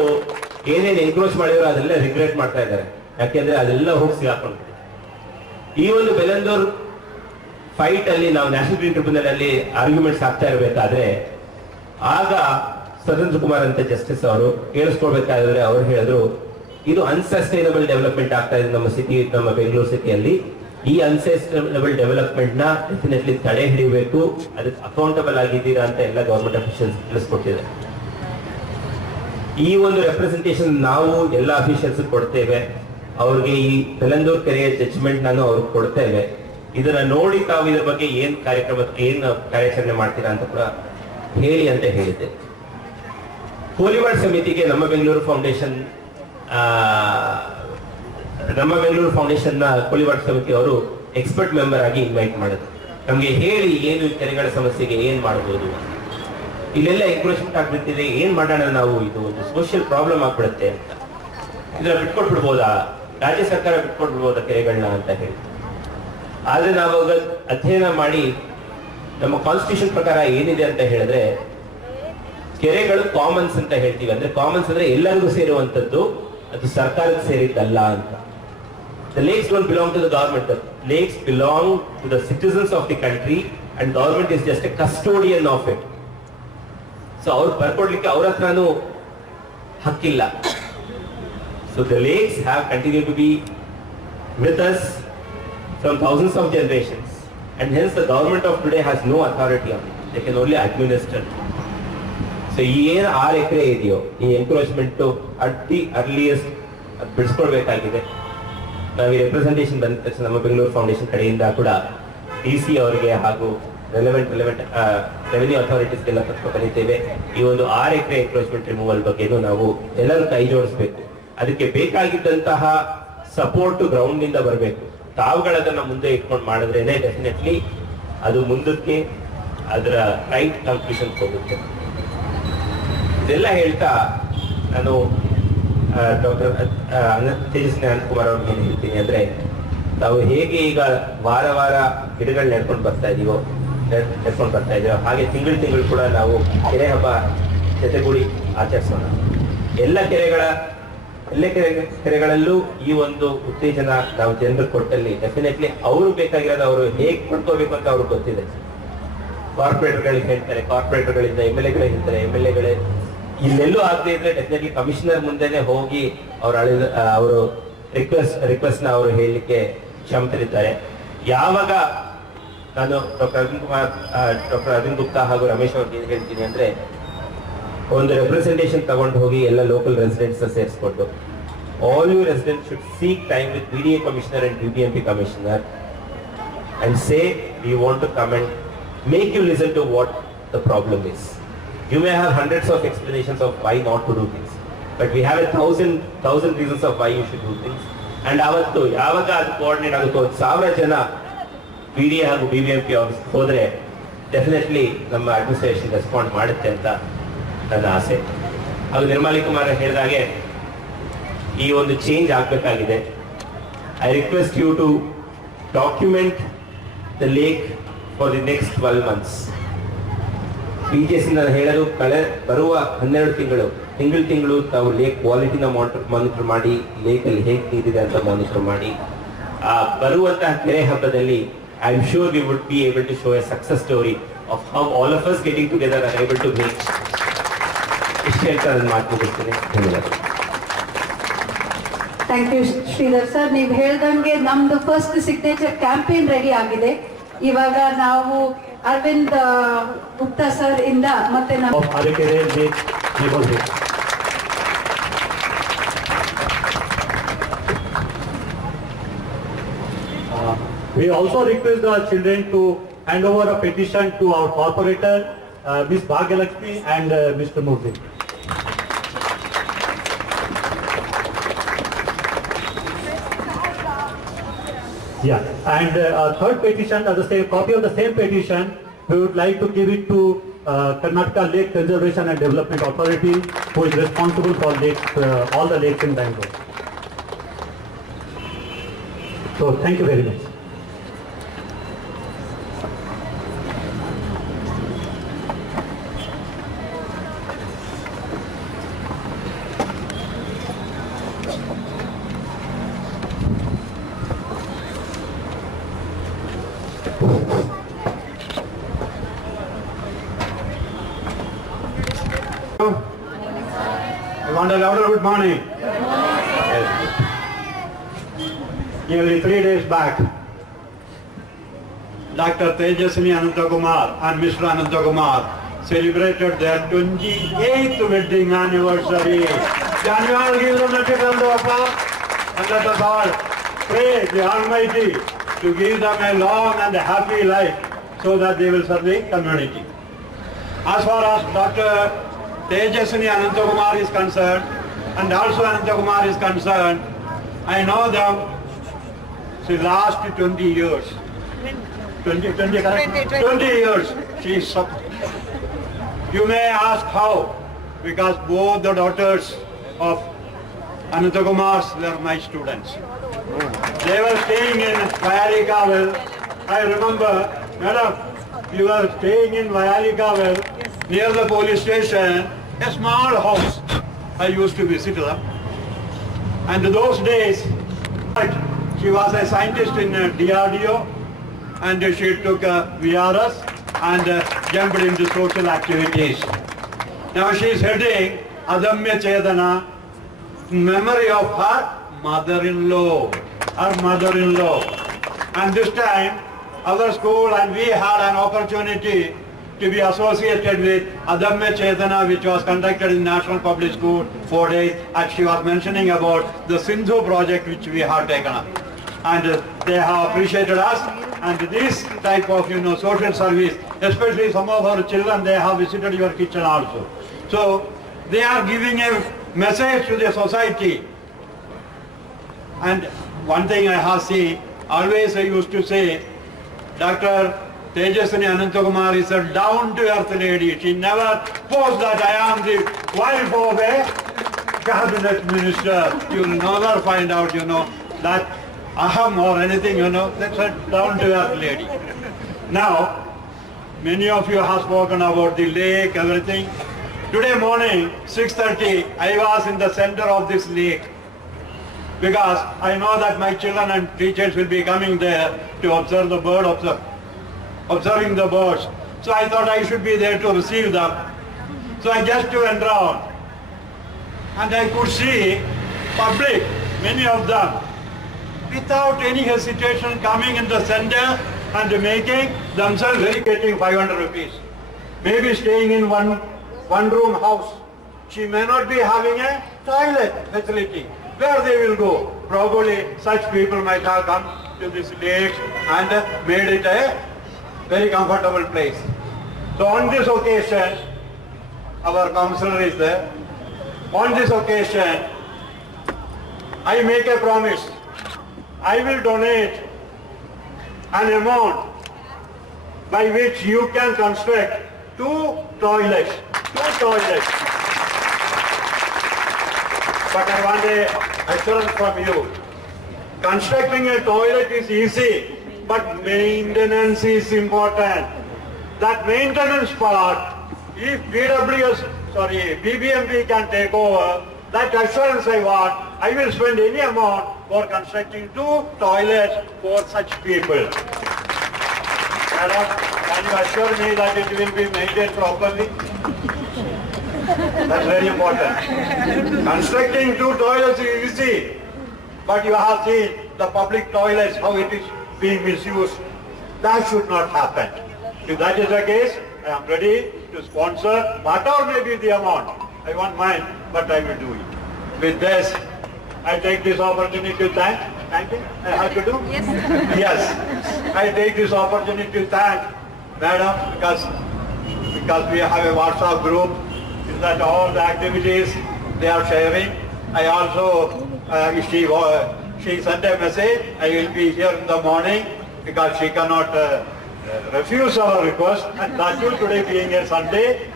ಏನೇನು ಎನ್ಕ್ರೋಚ್ ಮಾಡಿದ್ರು ಅದೆಲ್ಲ ರಿಗ್ರೆಟ್ ಮಾಡ್ತಾ ಇದ್ದಾರೆ. ಯಾಕೆಂದ್ರೆ ಅದೆಲ್ಲ ಹೋಗಿ ಸಿಗಾಕೊಂಡು ಈ ಒಂದು ಬೆಲ್ಲಂದೂರ್ ಫೈಟ್ ಅಲ್ಲಿ ನಾವು ನ್ಯಾಷನಲ್ ಗ್ರೀನ್ ಟ್ರಿಬ್ಯುನಲ್ ಅಲ್ಲಿ ಆರ್ಗ್ಯುಮೆಂಟ್ಸ್ ಆಗ್ತಾ ಇರಬೇಕಾದ್ರೆ ಆಗ ಸ್ವತಂತ್ರ ಕುಮಾರ್ ಅಂತ ಜಸ್ಟಿಸ್ ಅವರು ಕೇಳಿಸ್ಕೊಳ್ಬೇಕಾದ್ರೆ ಅವ್ರು ಹೇಳಿದ್ರು, ಇದು ಅನ್ಸಸ್ಟೈನಬಲ್ ಡೆವಲಪ್ಮೆಂಟ್ ಆಗ್ತಾ ಇದೆ ನಮ್ಮ ಬೆಂಗಳೂರು ಸಿಟಿಯಲ್ಲಿ. ಈ ಅನ್ಸಸ್ಟೈನಬಲ್ ಡೆವಲಪ್ಮೆಂಟ್ ನ ಡೆಫಿನೆಟ್ಲಿ ತಡೆ ಹಿಡಿಯಬೇಕು, ಅದಕ್ಕೆ ಅಕೌಂಟಬಲ್ ಆಗಿದ್ದೀರಾ ಅಂತ ಎಲ್ಲ ಗವರ್ಮೆಂಟ್ ಅಫಿಷಿಯಲ್ಸ್ ತಿಳಿಸ್ಕೊಟ್ಟಿದ್ದಾರೆ. ಈ ಒಂದು ರೆಪ್ರೆಸೆಂಟೇಷನ್ ನಾವು ಎಲ್ಲ ಅಫಿಷಿಯಲ್ಸ್ ಕೊಡ್ತೇವೆ. ಅವ್ರಿಗೆ ಈ ಬೆಲಂದೂರ್ ಕೆರೆಯ ಜಡ್ಜ್ಮೆಂಟ್ ನಾನು ಅವ್ರಿಗೆ ಕೊಡ್ತೇವೆ. ಇದನ್ನ ನೋಡಿ ತಾವು ಇದ್ರ ಬಗ್ಗೆ ಏನ್ ಕಾರ್ಯಾಚರಣೆ ಮಾಡ್ತೀರಾ ಅಂತ ಕೂಡ ಹೇಳಿ ಅಂತ ಹೇಳಿದ್ದೆ. ಕೋಲಿವಾಡ್ ಸಮಿತಿಗೆ ನಮ್ಮ ಬೆಂಗಳೂರು ಫೌಂಡೇಶನ್ ನ ಕೋಲಿವಾಡ್ ಸಮಿತಿ ಅವರು ಎಕ್ಸ್ಪರ್ಟ್ ಮೆಂಬರ್ ಆಗಿ ಇನ್ವೈಟ್ ಮಾಡಿದ್ರು. ನಮ್ಗೆ ಹೇಳಿ ಏನು ಈ ಕೆರೆಗಳ ಸಮಸ್ಯೆಗೆ ಏನ್ ಮಾಡಬಹುದು, ಇಲ್ಲೆಲ್ಲ ಎನ್ಕ್ರೋಚ್ಮೆಂಟ್ ಆಗ್ಬಿಡ್ತಿದೆ, ಏನ್ ಮಾಡೋಣ ನಾವು, ಇದು ಒಂದು ಸೋಷಿಯಲ್ ಪ್ರಾಬ್ಲಮ್ ಆಗ್ಬಿಡುತ್ತೆ ಅಂತ. ಇದನ್ನ ಬಿಟ್ಕೊಟ್ಬಿಡ್ಬೋದಾ, ರಾಜ್ಯ ಸರ್ಕಾರ ಬಿಟ್ಕೊಟ್ಬಿಡ್ಬೋದಾ ಕೆರೆಗಳನ್ನ ಅಂತ ಹೇಳಿ. ಆದ್ರೆ ನಾವು ಅಧ್ಯಯನ ಮಾಡಿ ನಮ್ಮ ಕಾನ್ಸ್ಟಿಟ್ಯೂಷನ್ ಪ್ರಕಾರ ಏನಿದೆ ಅಂತ ಹೇಳಿದ್ರೆ, ಕೆರೆಗಳು ಕಾಮನ್ಸ್ ಅಂತ ಹೇಳ್ತೀವಿ. ಅಂದ್ರೆ ಕಾಮನ್ಸ್ ಅಂದ್ರೆ ಎಲ್ಲರಿಗೂ ಸೇರುವಂತದ್ದು, ಅದು ಸರ್ಕಾರಕ್ಕೆ ಸೇರಿದ್ದಲ್ಲ ಅಂತ. The lakes don't belong to the government. The lakes belong to the citizens of the country and government is just a custodian of it. So ಅವ್ರು ಬರ್ಕೊಡ್ಲಿಕ್ಕೆ ಅವ್ರ ಹತ್ರನೂ ಹಕ್ಕಿಲ್ಲ. So the lakes have continued to be with us from thousands of generations and hence the government of today has no authority on it. They can only administer. So ಏನು 6 ಎಕರೆ ಇದೆಯೋ ಈ encroachment at the earliest ಬಿಡಿಸ್ಕೊಳ್ಬೇಕಾಗಿದೆ. ನಾವು ಈ representation ಬಂದ ತಕ್ಷಣ ನಮ್ಮ Bengaluru foundation ಕಡೆಯಿಂದ ಕೂಡ DC ಅವರಿಗೆ ಹಾಗೂ ರೆಲೆವೆಂಟ್ ರೆವೆನ್ಯೂ ಅಥಾರಿಟೀಸ್ಗೆಲ್ಲ ಪತ್ರ ಬರೀತೇವೆ. ಈ ಒಂದು 6 ಎಕರೆ ಎನ್ಕ್ರೋಚ್ಮೆಂಟ್ ರಿಮೂವಲ್ ಬಗ್ಗೆನೂ ನಾವು ಎಲ್ಲರೂ ಕೈ ಜೋಡಿಸ್ಬೇಕು. ಅದಕ್ಕೆ ಬೇಕಾಗಿದ್ದಂತಹ ಸಪೋರ್ಟ್ ಗ್ರೌಂಡ್ ನಿಂದ ಬರಬೇಕು. ತಾವುಗಳದನ್ನ ಮುಂದೆ ಇಟ್ಕೊಂಡು ಮಾಡಿದ್ರೇನೆ ಡೆಫಿನೆಟ್ಲಿ ಅದು ಮುಂದಕ್ಕೆ ಅದರ ರೈಟ್ ಕನ್ಕ್ಲೂಷನ್ ಹೋಗುತ್ತೆ. ಇದೆಲ್ಲ ಹೇಳ್ತಾ ನಾನು ಡಾಕ್ಟರ್ ತೇಜಸ್ವಿ ಅನಂತಕುಮಾರ್ ಅವ್ರಿಗೆ ಏನು ಹೇಳ್ತೀನಿ ಅಂದ್ರೆ, ತಾವು ಹೇಗೆ ಈಗ ವಾರ ವಾರ ಗಿಡಗಳು ನಡ್ಕೊಂಡು ಬರ್ತಾ ಇದೀವೋ ಹಾಗೆ ತಿಂಗಳು ಕೂಡ ನಾವು ಕೆರೆ ಹಬ್ಬ ಜೊತೆಗೂಡಿ ಆಚರಿಸೋಣ. ಎಲ್ಲ ಕೆರೆಗಳಲ್ಲೂ ಈ ಒಂದು ಉತ್ತೇಜನ ನಾವು ಜನರಿಗೆ ಕೊಟ್ಟಲ್ಲಿ ಡೆಫಿನೆಟ್ಲಿ ಅವರು ಬೇಕಾಗಿರೋದು ಅವರು ಹೇಗೆ ಕೊಡ್ಕೋಬೇಕು ಅಂತ ಅವ್ರಿಗೆ ಗೊತ್ತಿದೆ. ಕಾರ್ಪೊರೇಟರ್ಗಳಿಗೆ ಹೇಳ್ತಾರೆ, ಕಾರ್ಪೊರೇಟರ್ಗಳಿಂದ MLA ಹೇಳ್ತಾರೆ, MLA ಇಲ್ಲೆಲ್ಲೂ ಆಗದೆ ಇದ್ರೆ ಡೆಫಿನೆಟ್ಲಿ ಕಮಿಷನರ್ ಮುಂದೆನೆ ಹೋಗಿ ಅವರು ರಿಕ್ವೆಸ್ಟ್ ನ ಅವರು ಹೇಳಲಿಕ್ಕೆ ಕ್ಷಮತರಿದ್ದಾರೆ. ಯಾವಾಗ ನಾನು ಡಾಕ್ಟರ್ ಅರವಿಂದ್ ಗುಪ್ತಾ ಹಾಗೂ ರಮೇಶ್ ಅವ್ರಿಗೆ ಏನ್ ಹೇಳ್ತೀನಿ ಅಂದ್ರೆ, ಒಂದು ರೆಪ್ರೆಸೆಂಟೇಷನ್ ತಗೊಂಡು ಹೋಗಿ ಎಲ್ಲ ಲೋಕಲ್ ರೆಸಿಡೆಂಟ್ಸ್ ಸೇರಿಸ್ಕೊಂಡು all you residents should seek time with BDA commissioner and BBMP commissioner and say we want to come and make you listen to what the problem is. You may have hundreds of explanations of why not to do things, but we have 1,000 reasons of why you should do things. And ಅವತ್ತು ಯಾವಾಗ ಅದು coordinate ಆಗುತ್ತೋ 1,000 ಜನ BDA ಹಾಗೂ BBMP office ಹೋದ್ರೆ definitely ನಮ್ಮ administration respond ಮಾಡುತ್ತೆ ಅಂತ ನನ್ನ ಆಸೆ. ಹಾಗೂ ನಿರ್ಮಲಿ ಕುಮಾರ್ ಹೇಳಿದಾಗೆ ಈ ಒಂದು ಚೇಂಜ್ ಆಗಬೇಕಾಗಿದೆ. I request you to document the lake for the next 12 months. PGC ನಾನು ಹೇಳಲು ಬರುವ 12 ತಿಂಗಳು ತಾವು ಲೇಕ್ ಕ್ವಾಲಿಟಿನ ಮಾನಿಟರ್ ಮಾಡಿ, ಲೇಕಲ್ಲಿ ಹೇಗೆ ನೀರಿದೆ ಅಂತ ಮಾನಿಟರ್ ಮಾಡಿ, ಬರುವಂತಹ ಕೆರೆ ಹಬ್ಬದಲ್ಲಿ I am sure we would be able to show a success story of how all of us getting together are able to make. ಇಷ್ಟು ಹೇಳ್ತಾ ನಾನು ಮಾತು ಮುಗಿಸ್ತೇನೆ. ಧನ್ಯವಾದ. Thank you Sridhar sir. ನೀವು ಹೇಳ್ದಂಗೆ ನಮ್ದು ಫಸ್ಟ್ ಸಿಗ್ನೇಚರ್ ಕ್ಯಾಂಪೇನ್ ರೆಡಿ ಆಗಿದೆ. ಇವಾಗ ನಾವು ಅರವಿಂದ್ ಗುಪ್ತಾ ಸರ್ ಇಂದ ಮತ್ತೆ we also request the children to hand over a petition to our corporator, Ms. Bhagyalakshmi and Mr. Murthy. Yeah, and a third petition, the same copy of the same petition, we would like to give it to Karnataka Lake Conservation and Development Authority, who is responsible for lakes, all the lakes in Bangalore. So, thank you very much. I want a louder good morning. Nearly 3 days back, Dr. Tejaswini Anantakumar and Mr. Anantakumar celebrated their 28th wedding anniversary. Can you all give them a round of applause? And let us all pray the Almighty to give them a long and a happy life so that they will serve the community. As far as Dr. Tejaswini Anantakumar is concerned, and also Anantakumar is concerned, I know them since last 20 years. 20 years. You may ask how, because both the daughters of Anantakumars were my students. They were staying in Vayalikavel. I remember, Madam, you were staying in Vayalikavel near the police station, a small house. I used to visit them. And those days, she was a scientist in DRDO, and she took VRS and jumped into social activities. Now she is heading Adamya Chedana, memory of her mother-in-law. And this time, our school and we had an opportunity to be associated with Adamya Chetana, which was conducted in National Public School 4 days, and she was mentioning about the Sindhu project which we have taken up. And they have appreciated us, and this type of, social service, especially some of our children, they have visited your kitchen also. So they are giving a message to the society. And one thing I have seen, always I used to say, Dr. Tejaswini Anantakumar is a down-to-earth lady. She never posed that I am the wife of a cabinet minister. You will never find out, that aham or anything, that's a down-to-earth lady. Now, many of you have spoken about the lake, everything. Today morning, 6:30, I was in the center of this lake because I know that my children and teachers will be coming there to observe the observing the birds. So I thought I should be there to receive them. So I just went around and I could see public, many of them, without any hesitation coming in the center and making themselves very getting 500 rupees. Maybe staying in one room house. She may not be having a toilet facility. Where they will go? Probably such people might have come to this lake and made it a very comfortable place. So on this occasion, our councillor is there. On this occasion, I make a promise. I will donate an amount by which you can construct two toilets. But I want an assurance from you. Constructing a toilet is easy, but maintenance is important. That maintenance part, if BBMP can take over, that assurance I want, I will spend any amount for constructing two toilets for such people. Madam, can you assure me that it will be maintained properly? That's very important. Constructing two toilets is easy, but you have seen the public toilets, how it is being misused. That should not happen. If that is the case, I am ready to sponsor whatever may be the amount. I want mine, but I will do it. With this, I take this opportunity to thank you. I have to do? Yes. Yes. I take this opportunity to thank Madam because we have a WhatsApp group. Is that all the activities they are sharing. I also, she sent a message, I will be here in the morning because she cannot refuse our request, and that too today being a Sunday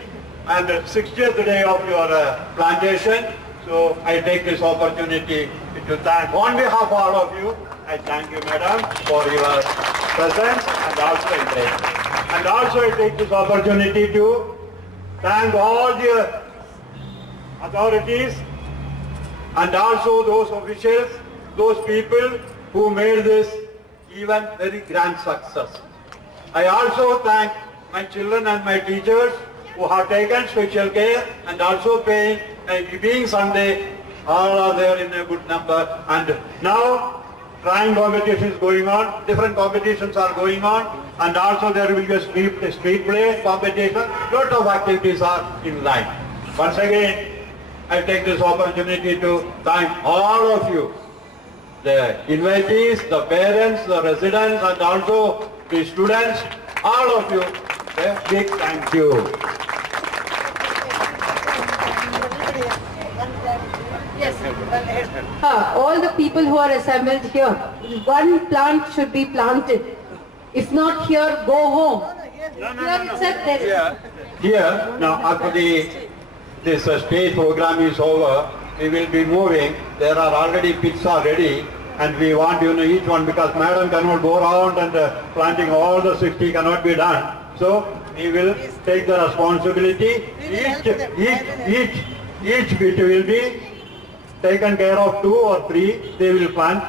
and the 60th day of your plantation. So I take this opportunity to thank on behalf of all of you. I thank you, Madam, for your presence and also interest. And also I take this opportunity to thank all the authorities and also those officials, those people who made this event very grand success. I also thank my children and my teachers who have taken special care and also paying, being Sunday, all are there in a good number. And now drawing competition is going on, different competitions are going on, and also there will be a street play competition. Lot of activities are in line. Once again, I take this opportunity to thank all of you the invitees, the parents, the residents, and also the students, all of you, a big thank you. All the people who are assembled here, one plant should be planted. If not here, go home. Here itself there is. Here, now after this stage program is over, we will be moving. There are already pits are ready, and we want each one, because madam cannot go around and planting all the 60 cannot be done. So we will take the responsibility. Each pit will be taken care of 2 or 3. They will plant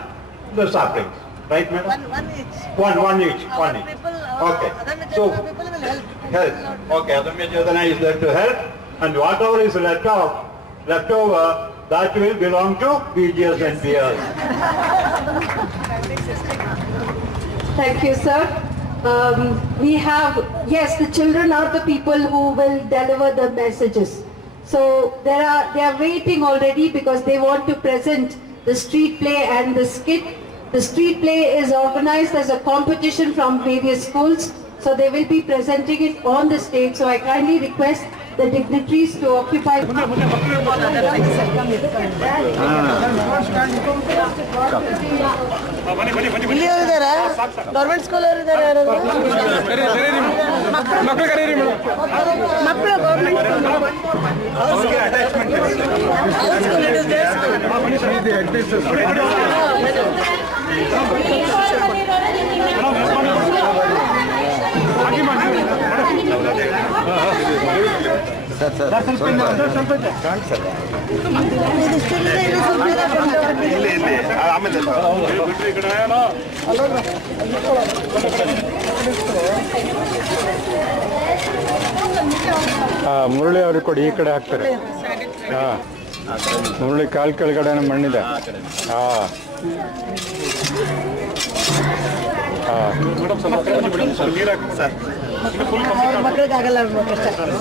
the saplings. Right, madam? One each. Okay. So, help. Okay, Adamya Chetana is there to help, and whatever is left over, that will belong to BGS and PS. Thank you, sir. We have, yes, the children are the people who will deliver the messages. So they are waiting already because they want to present the street play and the skit. The street play is organized as a competition from various schools. So they will be presenting it on the stage. So I kindly request the dignitaries to occupy. ಇಲ್ಲಿ ಇದಾರ government school ಅವರು ಇದಾರೆ ಮಕ್ಕಳು government Murali ಅವ್ರಿಗೆ ಕೊಡಿ, ಈ ಕಡೆ ಹಾಕ್ತಾರೆ. ಮುರಳಿ ಕಾಲ್ ಕೆಳಗಡೆ ಮಣ್ಣಿದೆ. ಮಕ್ಕಳಿಗೆ ಆಗಲ್ಲ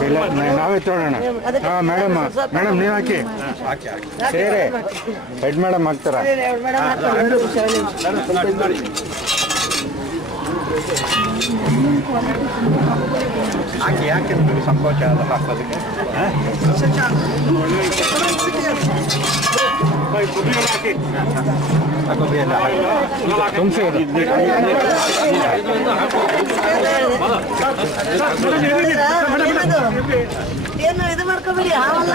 ಇಲ್ಲ, ನಾವೇ ತೊಗೊಳ್ಳೋಣ. ಮೇಡಮ್ ನೀವು ಹಾಕಿ. ಸೇರಿ ಹೆಡ್ ಮೇಡಮ್ ಹಾಕ್ತಾರ. ಯಾಕೆ ಸಂಕೋಚ ಅದು ಹಾಕೋದಕ್ಕೆ? ತುಂಬಿಸಿ ಏನು ಇದು ಮಾಡ್ಕೋಬೇಡಿ, ಹಾವಲ್ಲ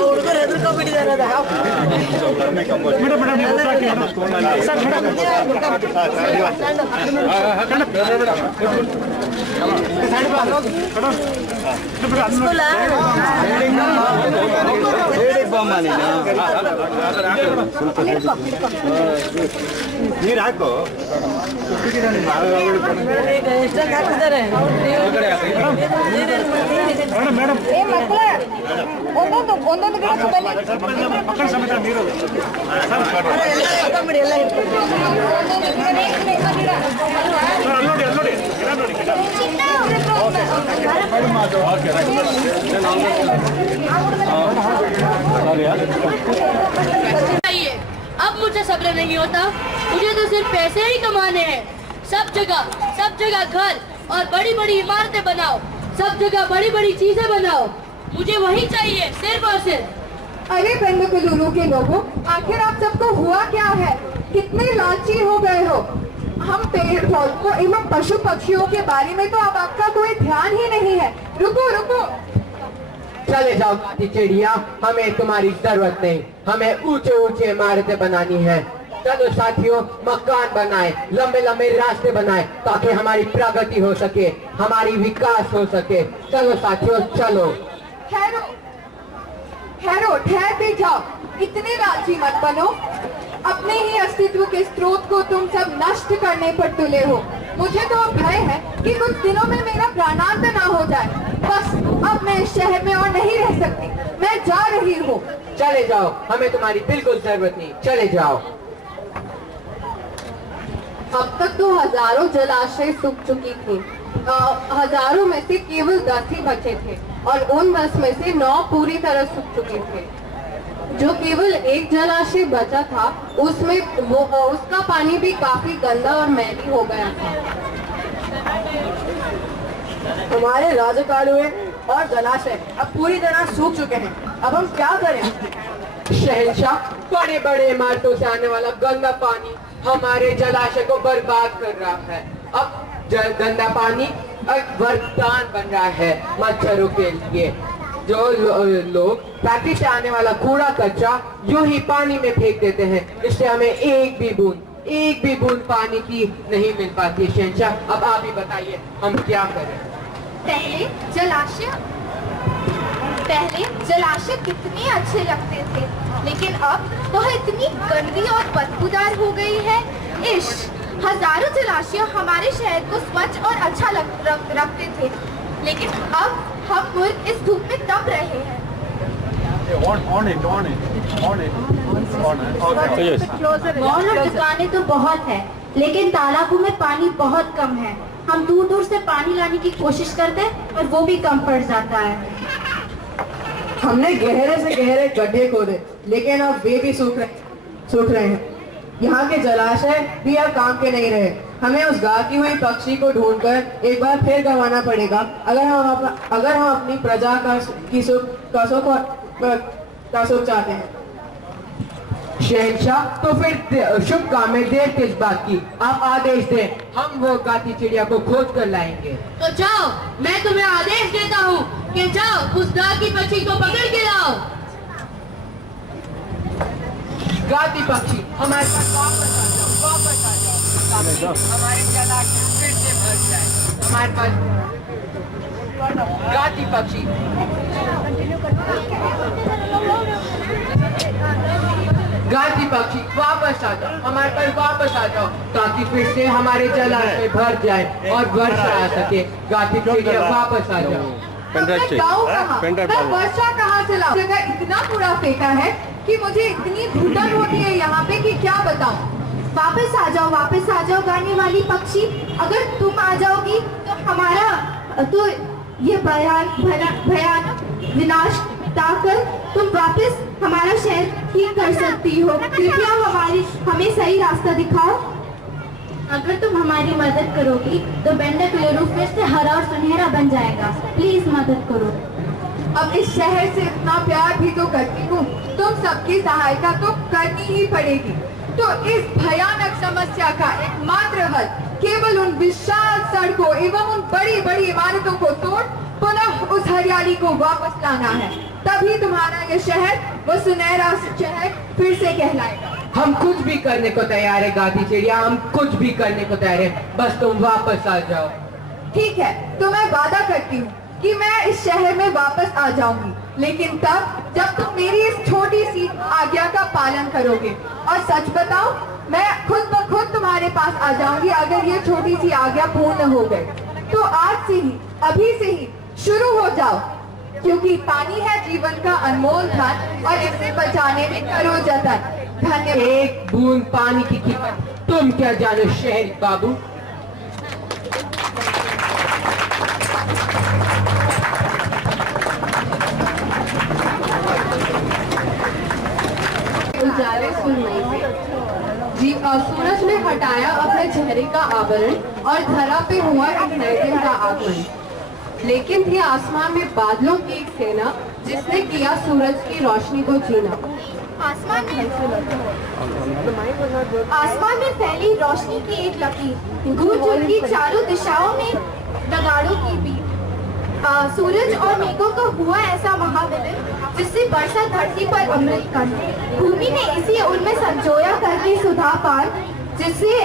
ಹುಡುಗರು ಹೆದರ್ಕೊಂಡ್ಬಿಟ್ಟಿದ್ದಾರೆ. ನೀರು ಹಾಕು. ಎಷ್ಟಾಗಿ ಹಾಕಿದ್ದಾರೆ ಒಂದೊಂದು ಗಿಡ ಎಲ್ಲ अब मुझे सब्र नहीं होता, मुझे तो सिर्फ पैसे ही कमाने हैं। सब जगह घर और बड़ी बड़ी इमारतें बनाओ, सब जगह बड़ी बड़ी चीजें बनाओ, मुझे वही चाहिए, सिर्फ और सिर्फ। अरे बेंगलुरु के लोगों, आखिर आप सबको हुआ क्या है? कितने लालची हो गए हो? हम पेड़ पौधों एवं पशु पक्षियों के बारे में तो अब आपका कोई ध्यान ही नहीं है। रुको चले जाओ चिड़िया, हमें तुम्हारी जरूरत नहीं। हमें ऊंचे ऊंचे इमारतें बनानी है। चलो साथियों, मकान बनाए, लंबे लंबे रास्ते बनाए, ताकि हमारी प्रगति हो सके, हमारी विकास हो सके। चलो साथियों, चलो। ठहर भी जाओ, इतने लालची मत बनो। अपने ही अस्तित्व के स्रोत को तुम सब नष्ट करने पर तुले हो। मुझे तो भय है कि कुछ दिनों में मेरा प्राणांत ना हो जाए। बस अब मैं इस शहर में और नहीं रह सकती, मैं जा रही हूँ। चले जाओ, हमें तुम्हारी बिल्कुल जरूरत नहीं। चले जाओ। अब तक तो हजारों जलाशय सूख चुकी थी, हजारों में से केवल 10 ही बचे थे और उन 10 में से 9 पूरी तरह सूख चुके थे। जो केवल एक जलाशय बचा था उसमें उसका पानी भी काफी गंदा और मैली हो गया था। हमारे राजकालुए और जलाशय अब पूरी तरह सूख चुके हैं। अब हम क्या करें? शहंशाह, बड़े बड़े इमारतों से आने वाला गंदा पानी हमारे जलाशय को बर्बाद कर रहा है। अब गंदा पानी एक वरदान बन रहा है मच्छरों के लिए। जो लोग फैक्ट्री से आने वाला कूड़ा कचरा यूं ही पानी में फेंक देते हैं, इससे हमें एक भी बूंद पानी की नहीं मिल पाती। शहंशाह, अब आप ही बताइए हम क्या करें? पहले जलाशय कितने अच्छे लगते थे, लेकिन अब वह इतनी गंदी और बदबूदार हो गई है। हजारों जलाशय हमारे शहर को स्वच्छ और अच्छा रखते थे, लेकिन अब हम मुल्क इस धूप में तप रहे हैं। दुकानें तो बहुत है, लेकिन तालाबों में पानी बहुत कम है। हम दूर दूर से पानी लाने की कोशिश करते हैं पर वो भी कम पड़ जाता है। हमने गहरे से गहरे गड्ढे खोदे, लेकिन अब वे भी सूख रहे हैं। यहाँ के जलाशय भी अब काम के नहीं रहे। हमें उस गाती हुई पक्षी को ढूंढकर एक बार फिर गंवाना पड़ेगा अगर हम अपनी प्रजा का सुख चाहते हैं। शहंशाह, तो फिर शुभ काम में देर किस बात की? आप आदेश दें, हम वो गाती चिड़िया को खोज कर लाएंगे। तो जाओ, मैं तुम्हें आदेश देता हूँ कि जाओ उस गाती पक्षी को पकड़ के लाओ। गाती पक्षी, हमारे पास वापस आ जाओ, ताकि हमारे जलाशय फिर से भर जाए। हमारे पास गाती पक्षी, वापस आ जाओ, हमारे पास वापस आ जाओ, ताकि फिर से हमारे जलाशय भर जाए और वर्षा आ सके। गाती चिड़िया, वापस आ जाओ। वर्षा कहाँ से लाऊं? जगह इतना कूड़ा फेंका है कि मुझे इतनी घुटन होती है यहाँ पे कि क्या बताऊं। वापस आ जाओ गाने वाली पक्षी। अगर तुम आ जाओगी तो ये भयानक विनाश ताकर तुम वापस हमारा शहर ठीक कर सकती हो। कृपया हमें सही रास्ता दिखाओ। अगर तुम हमारी मदद करोगी तो बेंडाक्लेरू फिर से हरा और सुनहरा बन जाएगा। प्लीज मदद करो। अब इस शहर से इतना प्यार भी तो करती हूँ, तुम सबकी सहायता तो करनी ही पड़ेगी। तो इस भयानक समस्या का एकमात्र हल केवल उन विशाल सड़कों एवं उन बड़ी बड़ी इमारतों को तोड़ पुनः उस हरियाली को वापस लाना है। तभी तुम्हारा ये शहर वो सुनहरा शहर फिर से कहलाएगा। हम कुछ भी करने को तैयार है गाती चिड़िया, हम कुछ भी करने को तैयार है, बस तुम वापस आ जाओ। ठीक है, तो मैं वादा करती हूँ कि मैं इस शहर में वापस आ जाऊंगी, लेकिन तब जब तुम मेरी इस छोटी सी आज्ञा का पालन करोगे। और सच बताओ, मैं खुद ब खुद तुम्हारे पास आ जाऊंगी अगर ये छोटी सी आज्ञा पूर्ण हो गई। तो आज से ही, अभी से ही शुरू हो जाओ, क्योंकि पानी है जीवन का अनमोल धन और इसे बचाने में करो जतन। धन्यवाद। एक बूंद पानी की कीमत तुम क्या जानो शहरी बाबू। उजाले सुनमई से सूरज ने हटाया अपने चेहरे का आवरण और धरा पे हुआ एक नए दिन का आगमन। लेकिन थी आसमान में बादलों की एक सेना जिसने किया सूरज की रोशनी को जीना। आसमान में फैली रोशनी की एक लकीर गूंज उठी चारों दिशाओं में नगाड़ों की बीट। सूरज और मेघों का हुआ ऐसा महामिलन जिससे बरसा धरती पर अमृत कण। भूमि ने इसी उनमें संजोया करके सुधा पान, जिससे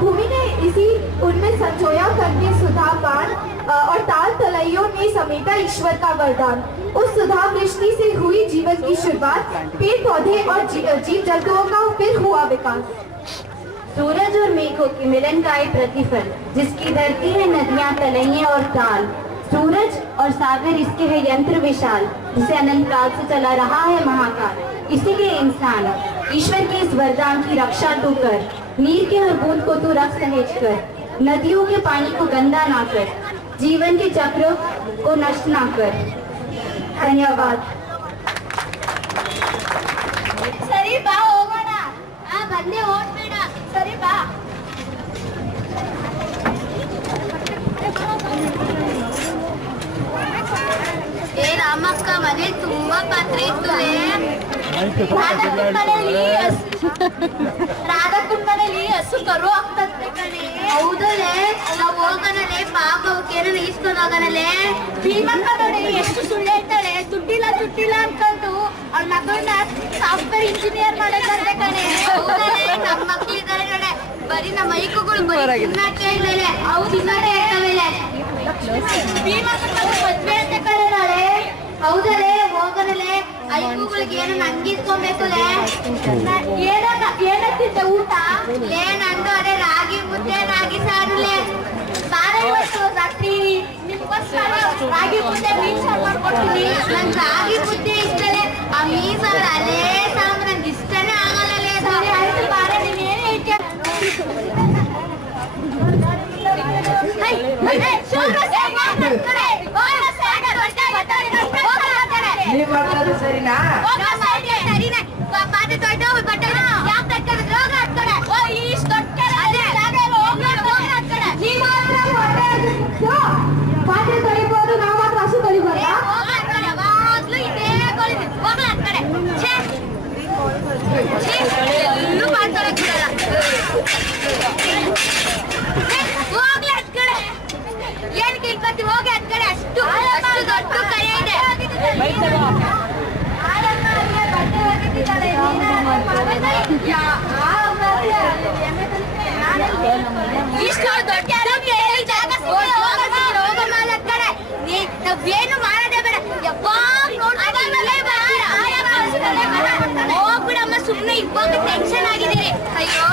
भूमि ने इसी उनमें संजोया करके सुधा पान और ताल तलैयों ने समेटा ईश्वर का वरदान। उस सुधा वृष्टि से हुई जीवन की शुरुआत, पेड़ पौधे और जीव जंतुओं का फिर हुआ विकास। सूरज और मेघों के मिलन का एक प्रतिफल, जिसकी धरती है नदियां, तलैया और ताल। सूरज और सागर इसके है यंत्र विशाल, जिसे अनंत काल से चला रहा है महाकाल। इसीलिए इंसान ईश्वर के इस वरदान की रक्षा तू कर, नीर के हर बूंद को तू रख सहेज कर। नदियों के पानी को गंदा ना कर, जीवन के चक्र को नष्ट ना कर। धन्यवाद। ಸರಿ ಬಾ ಹೋಗೋಣ. ಬಂದೆ ಹೋಗ್ಬೇಡ. ಸರಿ ಬಾ. ರಾಮಕ್ಕ ಮನೆ ತುಂಬಾ ಪಾತ್ರೆ ಇತ್ತು. ರಾಧಕ್ಕನ ಮನೇಲಿ ಹಸು ಕರು ಆಗ್ತದೆ ಕಣೆ. ಹೌದಲ್ಲೇ, ನಾವ್ ಹೋಗೋಣಲೆ ಪಾಪ ಅವಕ್ಕೇನೋ ಈಸ್ಕೊಂಡು ಹೋಗೋಣಲೆ. ಭೀಮಕ್ಕ ನೋಡಿ ಎಷ್ಟು ಸುಳ್ಳು ಹೇಳ್ತಾಳೆ. ದುಡ್ಡಿಲ್ಲ ಅನ್ಕೊಂಡು ಅವ್ಳ ಮಗಳನ್ನ ಸಾಫ್ಟ್ವೇರ್ ಇಂಜಿನಿಯರ್ ಮಾಡೋದಂತೆ ಕಣೆ. ಹೌದಲ್ಲೇ, ನಮ್ಮ ಮಕ್ಳಿದ್ದಾರೆ ಕಣೆ. ಬರೀ ನಮ್ಮ ಐಕುಗಳು ಬರೀ ತಿನ್ನಕ್ಕೆ ಇಲ್ಲಲೆ, ಅವು ತಿನ್ನೋದೇ ಇರ್ತಾವಲೆ. ಭೀಮಕ್ಕ ಮದ್ವೆ ಅಂತ ಕಣೆ ನಾಳೆ. ಹೌದಲ್ಲೇ, ಹೋಗೋಣಲೆ. ಐಕುಗಳಿಗೆ ಏನೋ ನಂಗಿಸ್ಕೊಬೇಕಲೆ. ಏನಂತಿದ್ದೆ ಊಟ? ನಂದು ಅದೇ ರಾಗಿ ಮುದ್ದೆ, ರಾಗಿ ಸಾರುಲೆ. ಬಾರೆ ಇವತ್ತು ರಾತ್ರಿ ನಿಮ್ಗೋಸ್ಕರ ರಾಗಿ ಮುದ್ದೆ ಮೀನ್ ಸಾರು ಮಾಡ್ಕೊಡ್ತೀನಿ. ನನ್ ರಾಗಿ ಮುದ್ದೆ ಇಷ್ಟಲೆ, ಆ ಮೀನ್ ಸಾರು ಅಲ್ಲೇ ಸಾಂಬ್ ನಂಗೆ ಇಷ್ಟನೇ ಆಗಲ್ಲೇ. ಆಯ್ತು ಬಾರೆ, ನೀನೇನು ಹೇಳ್ತೀಯ? ನೀವು ಮಾಡೋದು ಸರಿನಾ? ಪಾತ್ರೆ ತೊಳಿಬಹುದು, ನಾವು ಮಾತ್ರ ಹಸು ತೊಳಿಬೋದಾ? ಏನ್ ಕೇಳ್ಕೊತಿ? ಹೋಗಿ ಅದ್ ಕಡೆ. ಅಷ್ಟು ದೊಡ್ಡ ಕರೆ ಇದೆ. ಇಷ್ಟು ದೊಡ್ಡ ನಾವೇನು ಮಾಡೋದೇ ಬೇಡ. ಯಾವಾಗ ಹೋಗ್ಬಿಡಮ್ಮ, ಸುಮ್ಮನೆ ಇವಾಗ ಟೆನ್ಷನ್ ಆಗಿದ್ದೀರಿ. ಅಯ್ಯೋ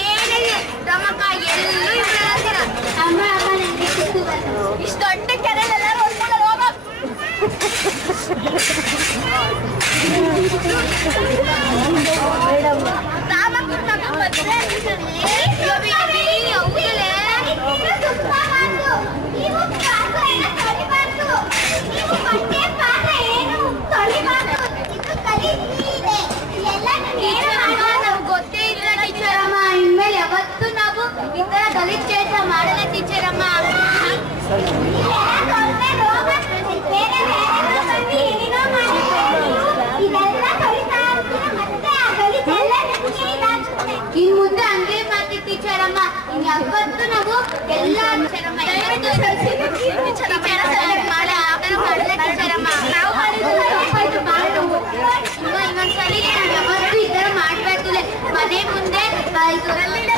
ಏನಿದೆ ರಮಕ್ಕ, ಎಲ್ಲೂ ಇವ್ರ ಅಮ್ಮ ನನಗೆ ಇಷ್ಟು ದೊಡ್ಡ ಕೆರೆಲೆಲ್ಲ ಹೋಗ್ಕೊಂಡು ಹೋಗೋ. ಗೊತ್ತೇ ಇಲ್ಲ ಟೀಚರಮ್ಮ. ಇನ್ಮೇಲೆ ಯಾವತ್ತು ನಾವು ಈ ತರ ದಲಿತ ಕೆಲಸ ಮಾಡಲ್ಲ ಟೀಚರಮ್ಮ. ಇನ್ ಮುಂದೆ ಹಂಗೆ ಮಾಡ್ತೀವಿ ಟೀಚರಮ್ಮ. ಇನ್ ಯಾವತ್ತು ನಾವು ಎಲ್ಲ ಟೀಚರಮ್ಮ ಇನ್ನೊಂದ್ಸಲಿ ಯಾವತ್ತು ಈ ತರ ಮಾಡ್ಬೇಕು. ಮನೆ ಮುಂದೆ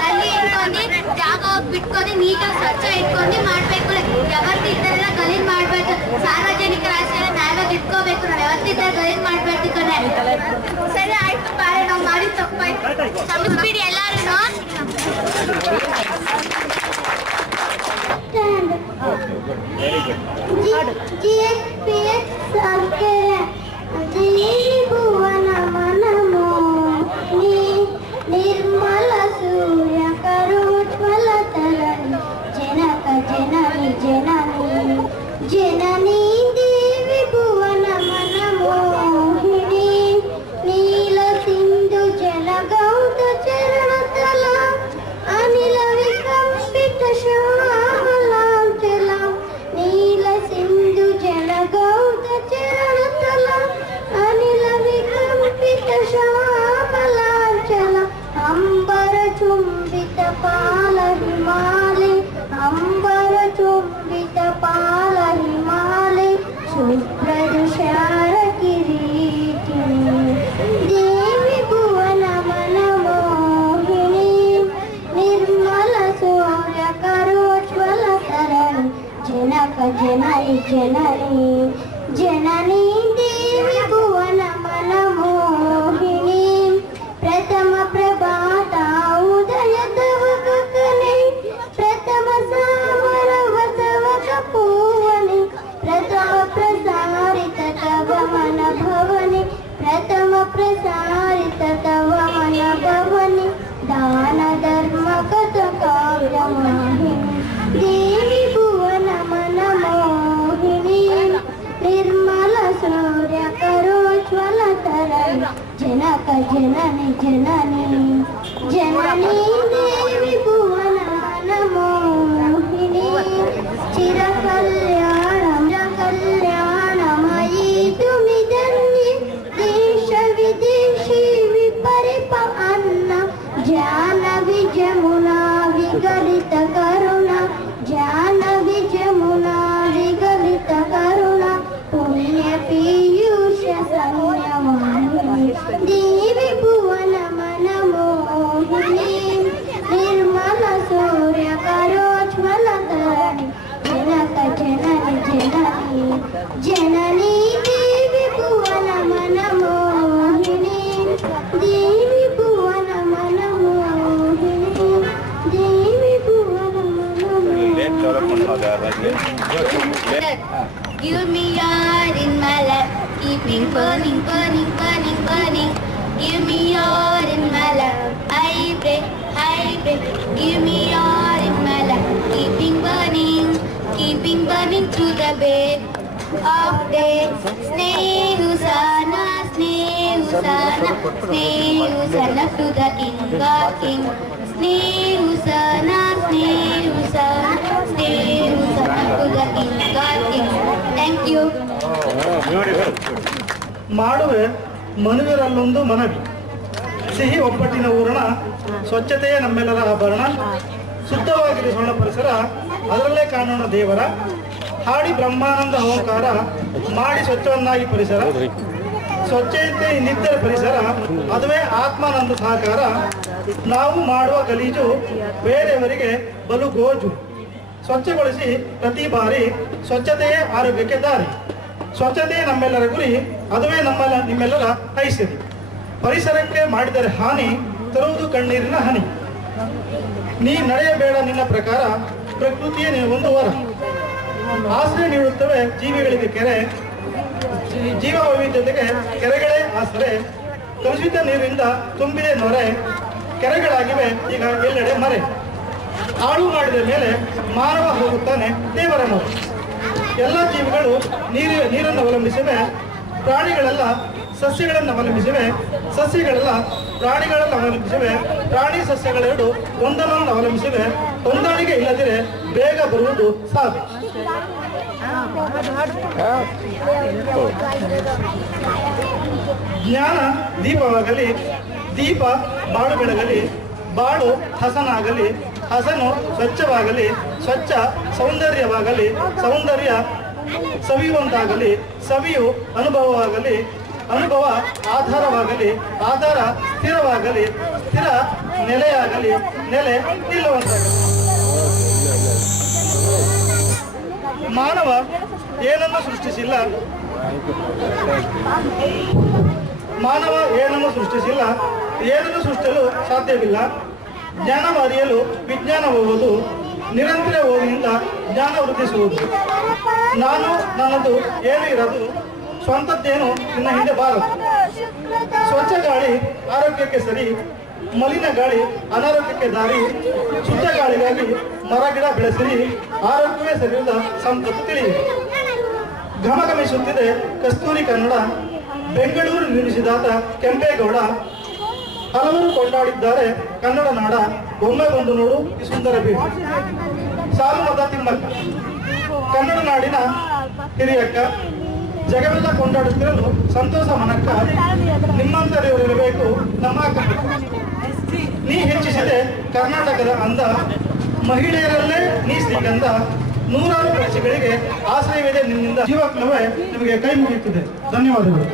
ಅಲ್ಲಿ ಇಟ್ಕೊಂಡು ಜಾಗ ಬಿಟ್ಕೊಂಡು ನೀಟಾಗಿ ಸ್ವಚ್ಛ ಇಟ್ಕೊಂಡು ಮಾಡ್ಬೇಕು. ಯಾವತ್ತು ಈ ತರ ಎಲ್ಲ ಗಲೀಜ್ ಮಾಡ್ಬೇಕು. ಸಾರ್ವಜನಿಕರ ಆಸ್ತಿಯನ್ನ ನಾವಾಗಿ ಇಟ್ಕೋಬೇಕು. ನಾವು ಯಾವತ್ತು ಈ ತರ ಗಲೀಜ್ ಮಾಡ್ಬೇಕು ಕಣೆ. ಸರಿ ಆಯ್ತು ಬಾರೆ, ನಾವು ಮಾಡಿ ತಪ್ಪಾಯ್ತು. ಕ್ಷಮಿಸ್ಬಿಡಿ ಎಲ್ಲಾರು. ನಿರ್ಮಲ ಸೂರ್ಯ ಕರೋಜ್ವಲ ತರಣಿ ಜನಕ ಜನನಿ ಜನನಿ ಜನನಿ ದೇವಿ ಭುವನ ಮನ ಮೋಹಿನಿ ನೀಲ ಸಿಂಧು ಜಲ ಗೌತ ಚರಣ ತಲ ಅನಿಲ ವಿಕಂಪಿತ ಶ್ಯಾಮಲಾಂಚಲ ನೀಲ ಸಿಂಧು ಜಲ ಗೌತ ಚರಣ ತಲ ಅನಿಲ ವಿಕಂಪಿತ ಶ್ಯಾಮಲಾಂಚಲ ಅಂಬರ ಚುಂಬಿತ ಪಾಲ ಹಿಮಾಲಯ ಅಂಬರ ಚುಂಬಿತ ಪಾಲ ಹಿಮಾಲಯ ಶುಭ್ರದುಷಾರ ಕಿರೀಟಿನಿ ದೇವಿ ಭುವನ ಮನ ಮೋಹಿನಿ ನಿರ್ಮಲ ಸೂರ್ಯ ಕರೋಜ್ವಲ ತರಣಿ ಜನಕ ಜನನಿ ಜನನಿ ಜನನಿ ದೇವಿ ಭುವನ ಮನ ಮೋಹಿನಿ ಪ್ರಥಮ ಪ್ರಭಾತ ಉದಯ ತವ ಗಗನೆ ಪ್ರಥಮ ಸಾವರ ವಸವ ಕಪೂವನೆ ಪ್ರಥಮ ಪ್ರಸಾರಿತ ತವ ಮನ ಭವನೆ ಪ್ರಥಮ ಪ್ರಸಾರಿತ ತವ ಮನ ಭವನೆ ದಾನ ಧರ್ಮ ಕಥ ಕಾವ್ಯ ಮಾಹಿ जनक जननी जननी जननी देवी भुवन मोहिनी चिर कल्याणमयी तुमि जननी देश विदेशी विपरीत अन्न जानवी जमुना विगलित करुणा जानवी जमुना विगलित करुणा पुण्य पीयूष संयमानि देवी भुवन मन मोहिनी निर्मल सूर्य करोज्ज्वल तरणि जनक जननी जननी जननी देवी भुवन मन मोहिनी देवी भुवन मन मोहिनी देवी भुवन मन Mohini Give me your in my lap, keeping burning, burning, burning, burning. Give me your in my lap, I pray. Give me your in my lap, keeping burning through the bed of day. Snehusana, Snehusana, Snehusana to the king of king. Snehusana, Snehusana, Snehusana to the king of king. Thank you. ಮಾಡುವೆ ಮನುವಿರಲ್ಲೊಂದು ಮನವಿ, ಸಿಹಿ ಒಬ್ಬಟ್ಟಿನ ಊರಣ, ಸ್ವಚ್ಛತೆಯೇ ನಮ್ಮೆಲ್ಲರ ಆಭರಣ, ಶುದ್ಧವಾಗಿರಿಸೋಣ ಪರಿಸರ, ಅದರಲ್ಲೇ ಕಾಣೋಣ ದೇವರ, ಹಾಡಿ ಬ್ರಹ್ಮಾನಂದ ಓಂಕಾರ, ಮಾಡಿ ಸ್ವಚ್ಛವನ್ನಾಗಿ ಪರಿಸರ, ಸ್ವಚ್ಛತೆ ನಿತ್ಯ ಪರಿಸರ, ಅದುವೇ ಆತ್ಮಾನಂದ ಸಹಕಾರ, ನಾವು ಮಾಡುವ ಗಲೀಜು ಬೇರೆಯವರಿಗೆ ಬಲು ಗೋಜು, ಸ್ವಚ್ಛಗೊಳಿಸಿ ಪ್ರತಿ ಬಾರಿ ಸ್ವಚ್ಛತೆಯೇ ಆರೋಗ್ಯಕ್ಕೆ ದಾರಿ, ಸ್ವಚ್ಛತೆ ನಮ್ಮೆಲ್ಲರ ಗುರಿ, ಅದುವೇ ನಿಮ್ಮೆಲ್ಲರ ಐಸಿರಿ, ಪರಿಸರಕ್ಕೆ ಮಾಡಿದರೆ ಹಾನಿ ತರುವುದು ಕಣ್ಣೀರಿನ ಹನಿ, ನೀ ನಡೆಯಬೇಡ ನಿನ್ನ ಪ್ರಕಾರ, ಪ್ರಕೃತಿಯೇ ಒಂದು ವರ, ಆಶ್ರಯ ನೀಡುತ್ತವೆ ಜೀವಿಗಳಿಗೆ ಕೆರೆ, ಜೀವ ವೈವಿಧ್ಯತೆಗೆ ಕೆರೆಗಳೇ ಆಸರೆ, ಕಲುಷಿತ ನೀರಿನಿಂದ ತುಂಬಿದೆ ನೊರೆ, ಕೆರೆಗಳಾಗಿವೆ ಈಗ ಎಲ್ಲೆಡೆ ಮರೆ, ಹಾಳು ಮಾಡಿದ ಮೇಲೆ ಮಾನವ ಹೋಗುತ್ತಾನೆ ದೇವರ ಮೊರೆ, ಎಲ್ಲ ಜೀವಿಗಳು ನೀರನ್ನು ಅವಲಂಬಿಸಿವೆ, ಪ್ರಾಣಿಗಳೆಲ್ಲ ಸಸ್ಯಗಳನ್ನು ಅವಲಂಬಿಸಿವೆ, ಸಸ್ಯಗಳೆಲ್ಲ ಪ್ರಾಣಿಗಳನ್ನು ಅವಲಂಬಿಸಿವೆ, ಪ್ರಾಣಿ ಸಸ್ಯಗಳೆರಡು ಒಂದನ್ನೊಂದು ಅವಲಂಬಿಸಿವೆ, ಹೊಂದಾಣಿಕೆ ಇಲ್ಲದಿರೆ ಬೇಗ ಬರುವುದು ಸಾಧು. ಜ್ಞಾನ ದೀಪವಾಗಲಿ, ದೀಪ ಬಾಳು ಬೆಳಗಲಿ, ಬಾಳು ಹಸನಾಗಲಿ, ಹಸನು ಸ್ವಚ್ಛವಾಗಲಿ, ಸ್ವಚ್ಛ ಸೌಂದರ್ಯವಾಗಲಿ, ಸೌಂದರ್ಯ ಸವಿಯುವಂತಾಗಲಿ, ಸವಿಯು ಅನುಭವವಾಗಲಿ, ಅನುಭವ ಆಧಾರವಾಗಲಿ, ಆಧಾರ ಸ್ಥಿರವಾಗಲಿ, ಸ್ಥಿರ ನೆಲೆಯಾಗಲಿ, ನೆಲೆ ನಿಲ್ಲುವಂತಾಗಲಿ. ಮಾನವ ಏನನ್ನು ಸೃಷ್ಟಿಸಿಲ್ಲ, ಮಾನವ ಏನನ್ನು ಸೃಷ್ಟಿಸಿಲ್ಲ, ಏನನ್ನು ಸೃಷ್ಟಿಸಲು ಸಾಧ್ಯವಿಲ್ಲ, ಜ್ಞಾನ ಅರಿಯಲು ವಿಜ್ಞಾನ ಹೋಗುವುದು, ನಿರಂತರ ಓದಿನಿಂದ ಜ್ಞಾನ ವೃದ್ಧಿಸುವುದು, ನಾನು ನನ್ನದು ಏನು ಇರದು, ಸ್ವಂತದ್ದೇನು ನಿನ್ನ ಹಿಂದೆ ಬಾರದು, ಸ್ವಚ್ಛ ಗಾಳಿ ಆರೋಗ್ಯಕ್ಕೆ ಸರಿ, ಮಲಿನ ಗಾಳಿ ಅನಾರೋಗ್ಯಕ್ಕೆ ದಾರಿ, ಶುದ್ಧ ಗಾಳಿಗಾಗಿ ಮರ ಗಿಡ ಬೆಳೆಸಿರಿ, ಆರೋಗ್ಯವೇ ಶರೀರದ ಸಂಪತ್ತು ತಿಳಿಯಿರಿ. ಘಮಘಮಿಸುತ್ತಿದೆ ಕಸ್ತೂರಿ ಕನ್ನಡ, ಬೆಂಗಳೂರು ನಿರ್ಮಿಸಿದಾತ ಕೆಂಪೇಗೌಡ, ಹಲವರು ಕೊಂಡಾಡಿದ್ದಾರೆ ಕನ್ನಡ ನಾಡ, ಒಮ್ಮೆ ಬಂದು ನೋಡು ಈ ಸುಂದರ ಬೀಡು. ಸಾಲುಮರದ ತಿಮ್ಮಕ್ಕ, ಕನ್ನಡ ನಾಡಿನ ಹಿರಿಯಕ್ಕ, ಜಗವೆಲ್ಲ ಕೊಂಡಾಡುತ್ತಿರಲು ಸಂತೋಷ ಮನಕ್ಕ, ನಿಮ್ಮಂತರಿರಬೇಕು ನಮ್ಮ ಅಕ್ಕಪಕ್ಕ. ನೀ ಹೆಚ್ಚಿಸಿದೆ ಕರ್ನಾಟಕದ ಅಂದ, ಮಹಿಳೆಯರಲ್ಲೇ ನೀ ಶ್ರೀಗಂಧ, ನೂರಾರು ಪಕ್ಷಿಗಳಿಗೆ ಆಶ್ರಯವಿದೆ ನಿನ್ನಿಂದ, ಜೀವಕ್ಲವೇ ನಿಮಗೆ ಕೈ ಮುಗಿಯುತ್ತಿದೆ. ಧನ್ಯವಾದಗಳು.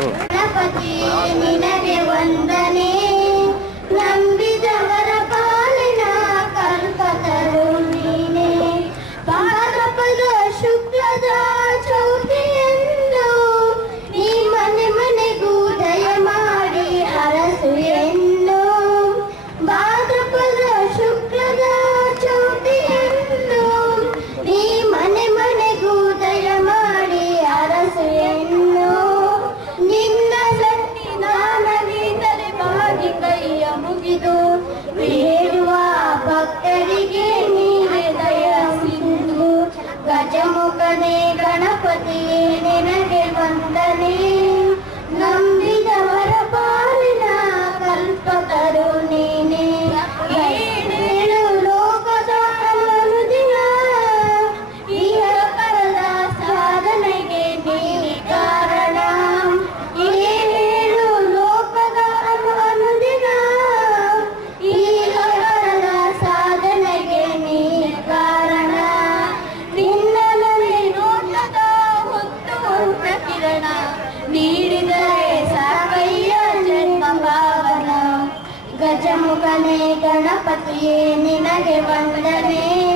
ಗಣಪತಿ ನಿನಗೆ ವಂದನೆ, ನಂಬಿದವರ ಪಾಲಿನ ಕಲ್ಪತರು ನೀನೆ, ಭಾದ್ರಪದ ಶುಕ್ಲದ ಚೌತಿಯನ್ನು ನೀ ಮನೆ ಮನೆಗೂ ದಯ ಮಾಡಿ ಹರಸು ಎಂದು, ಭಾದ್ರಪದ ಶುಕ್ಲದ ಚೌತಿಯನ್ನು ನೀ ಮನೆ ಮನೆಗೂ ದಯ ಮಾಡಿ ಹರಸು ಎಂದು, ನಿನ್ನ ಸನ್ನಿಧಾನವಿದ್ದರೆ ಬಾಗಿ ಕೈಯ ಮುಗಿದು ಬೇಡುವ ಭಕ್ತರಿಗೆ ನೀನೆ ದಯ ಸಿಂಧು, ಗಜಮುಖನೇ ಗಣಪತಿಯೇ ನಿನಗೆ ವಂದನೆ, ನಂಬಿದವ ಗಣಪತಿಯೇ ನಿನಗೆ ವಂದನೆ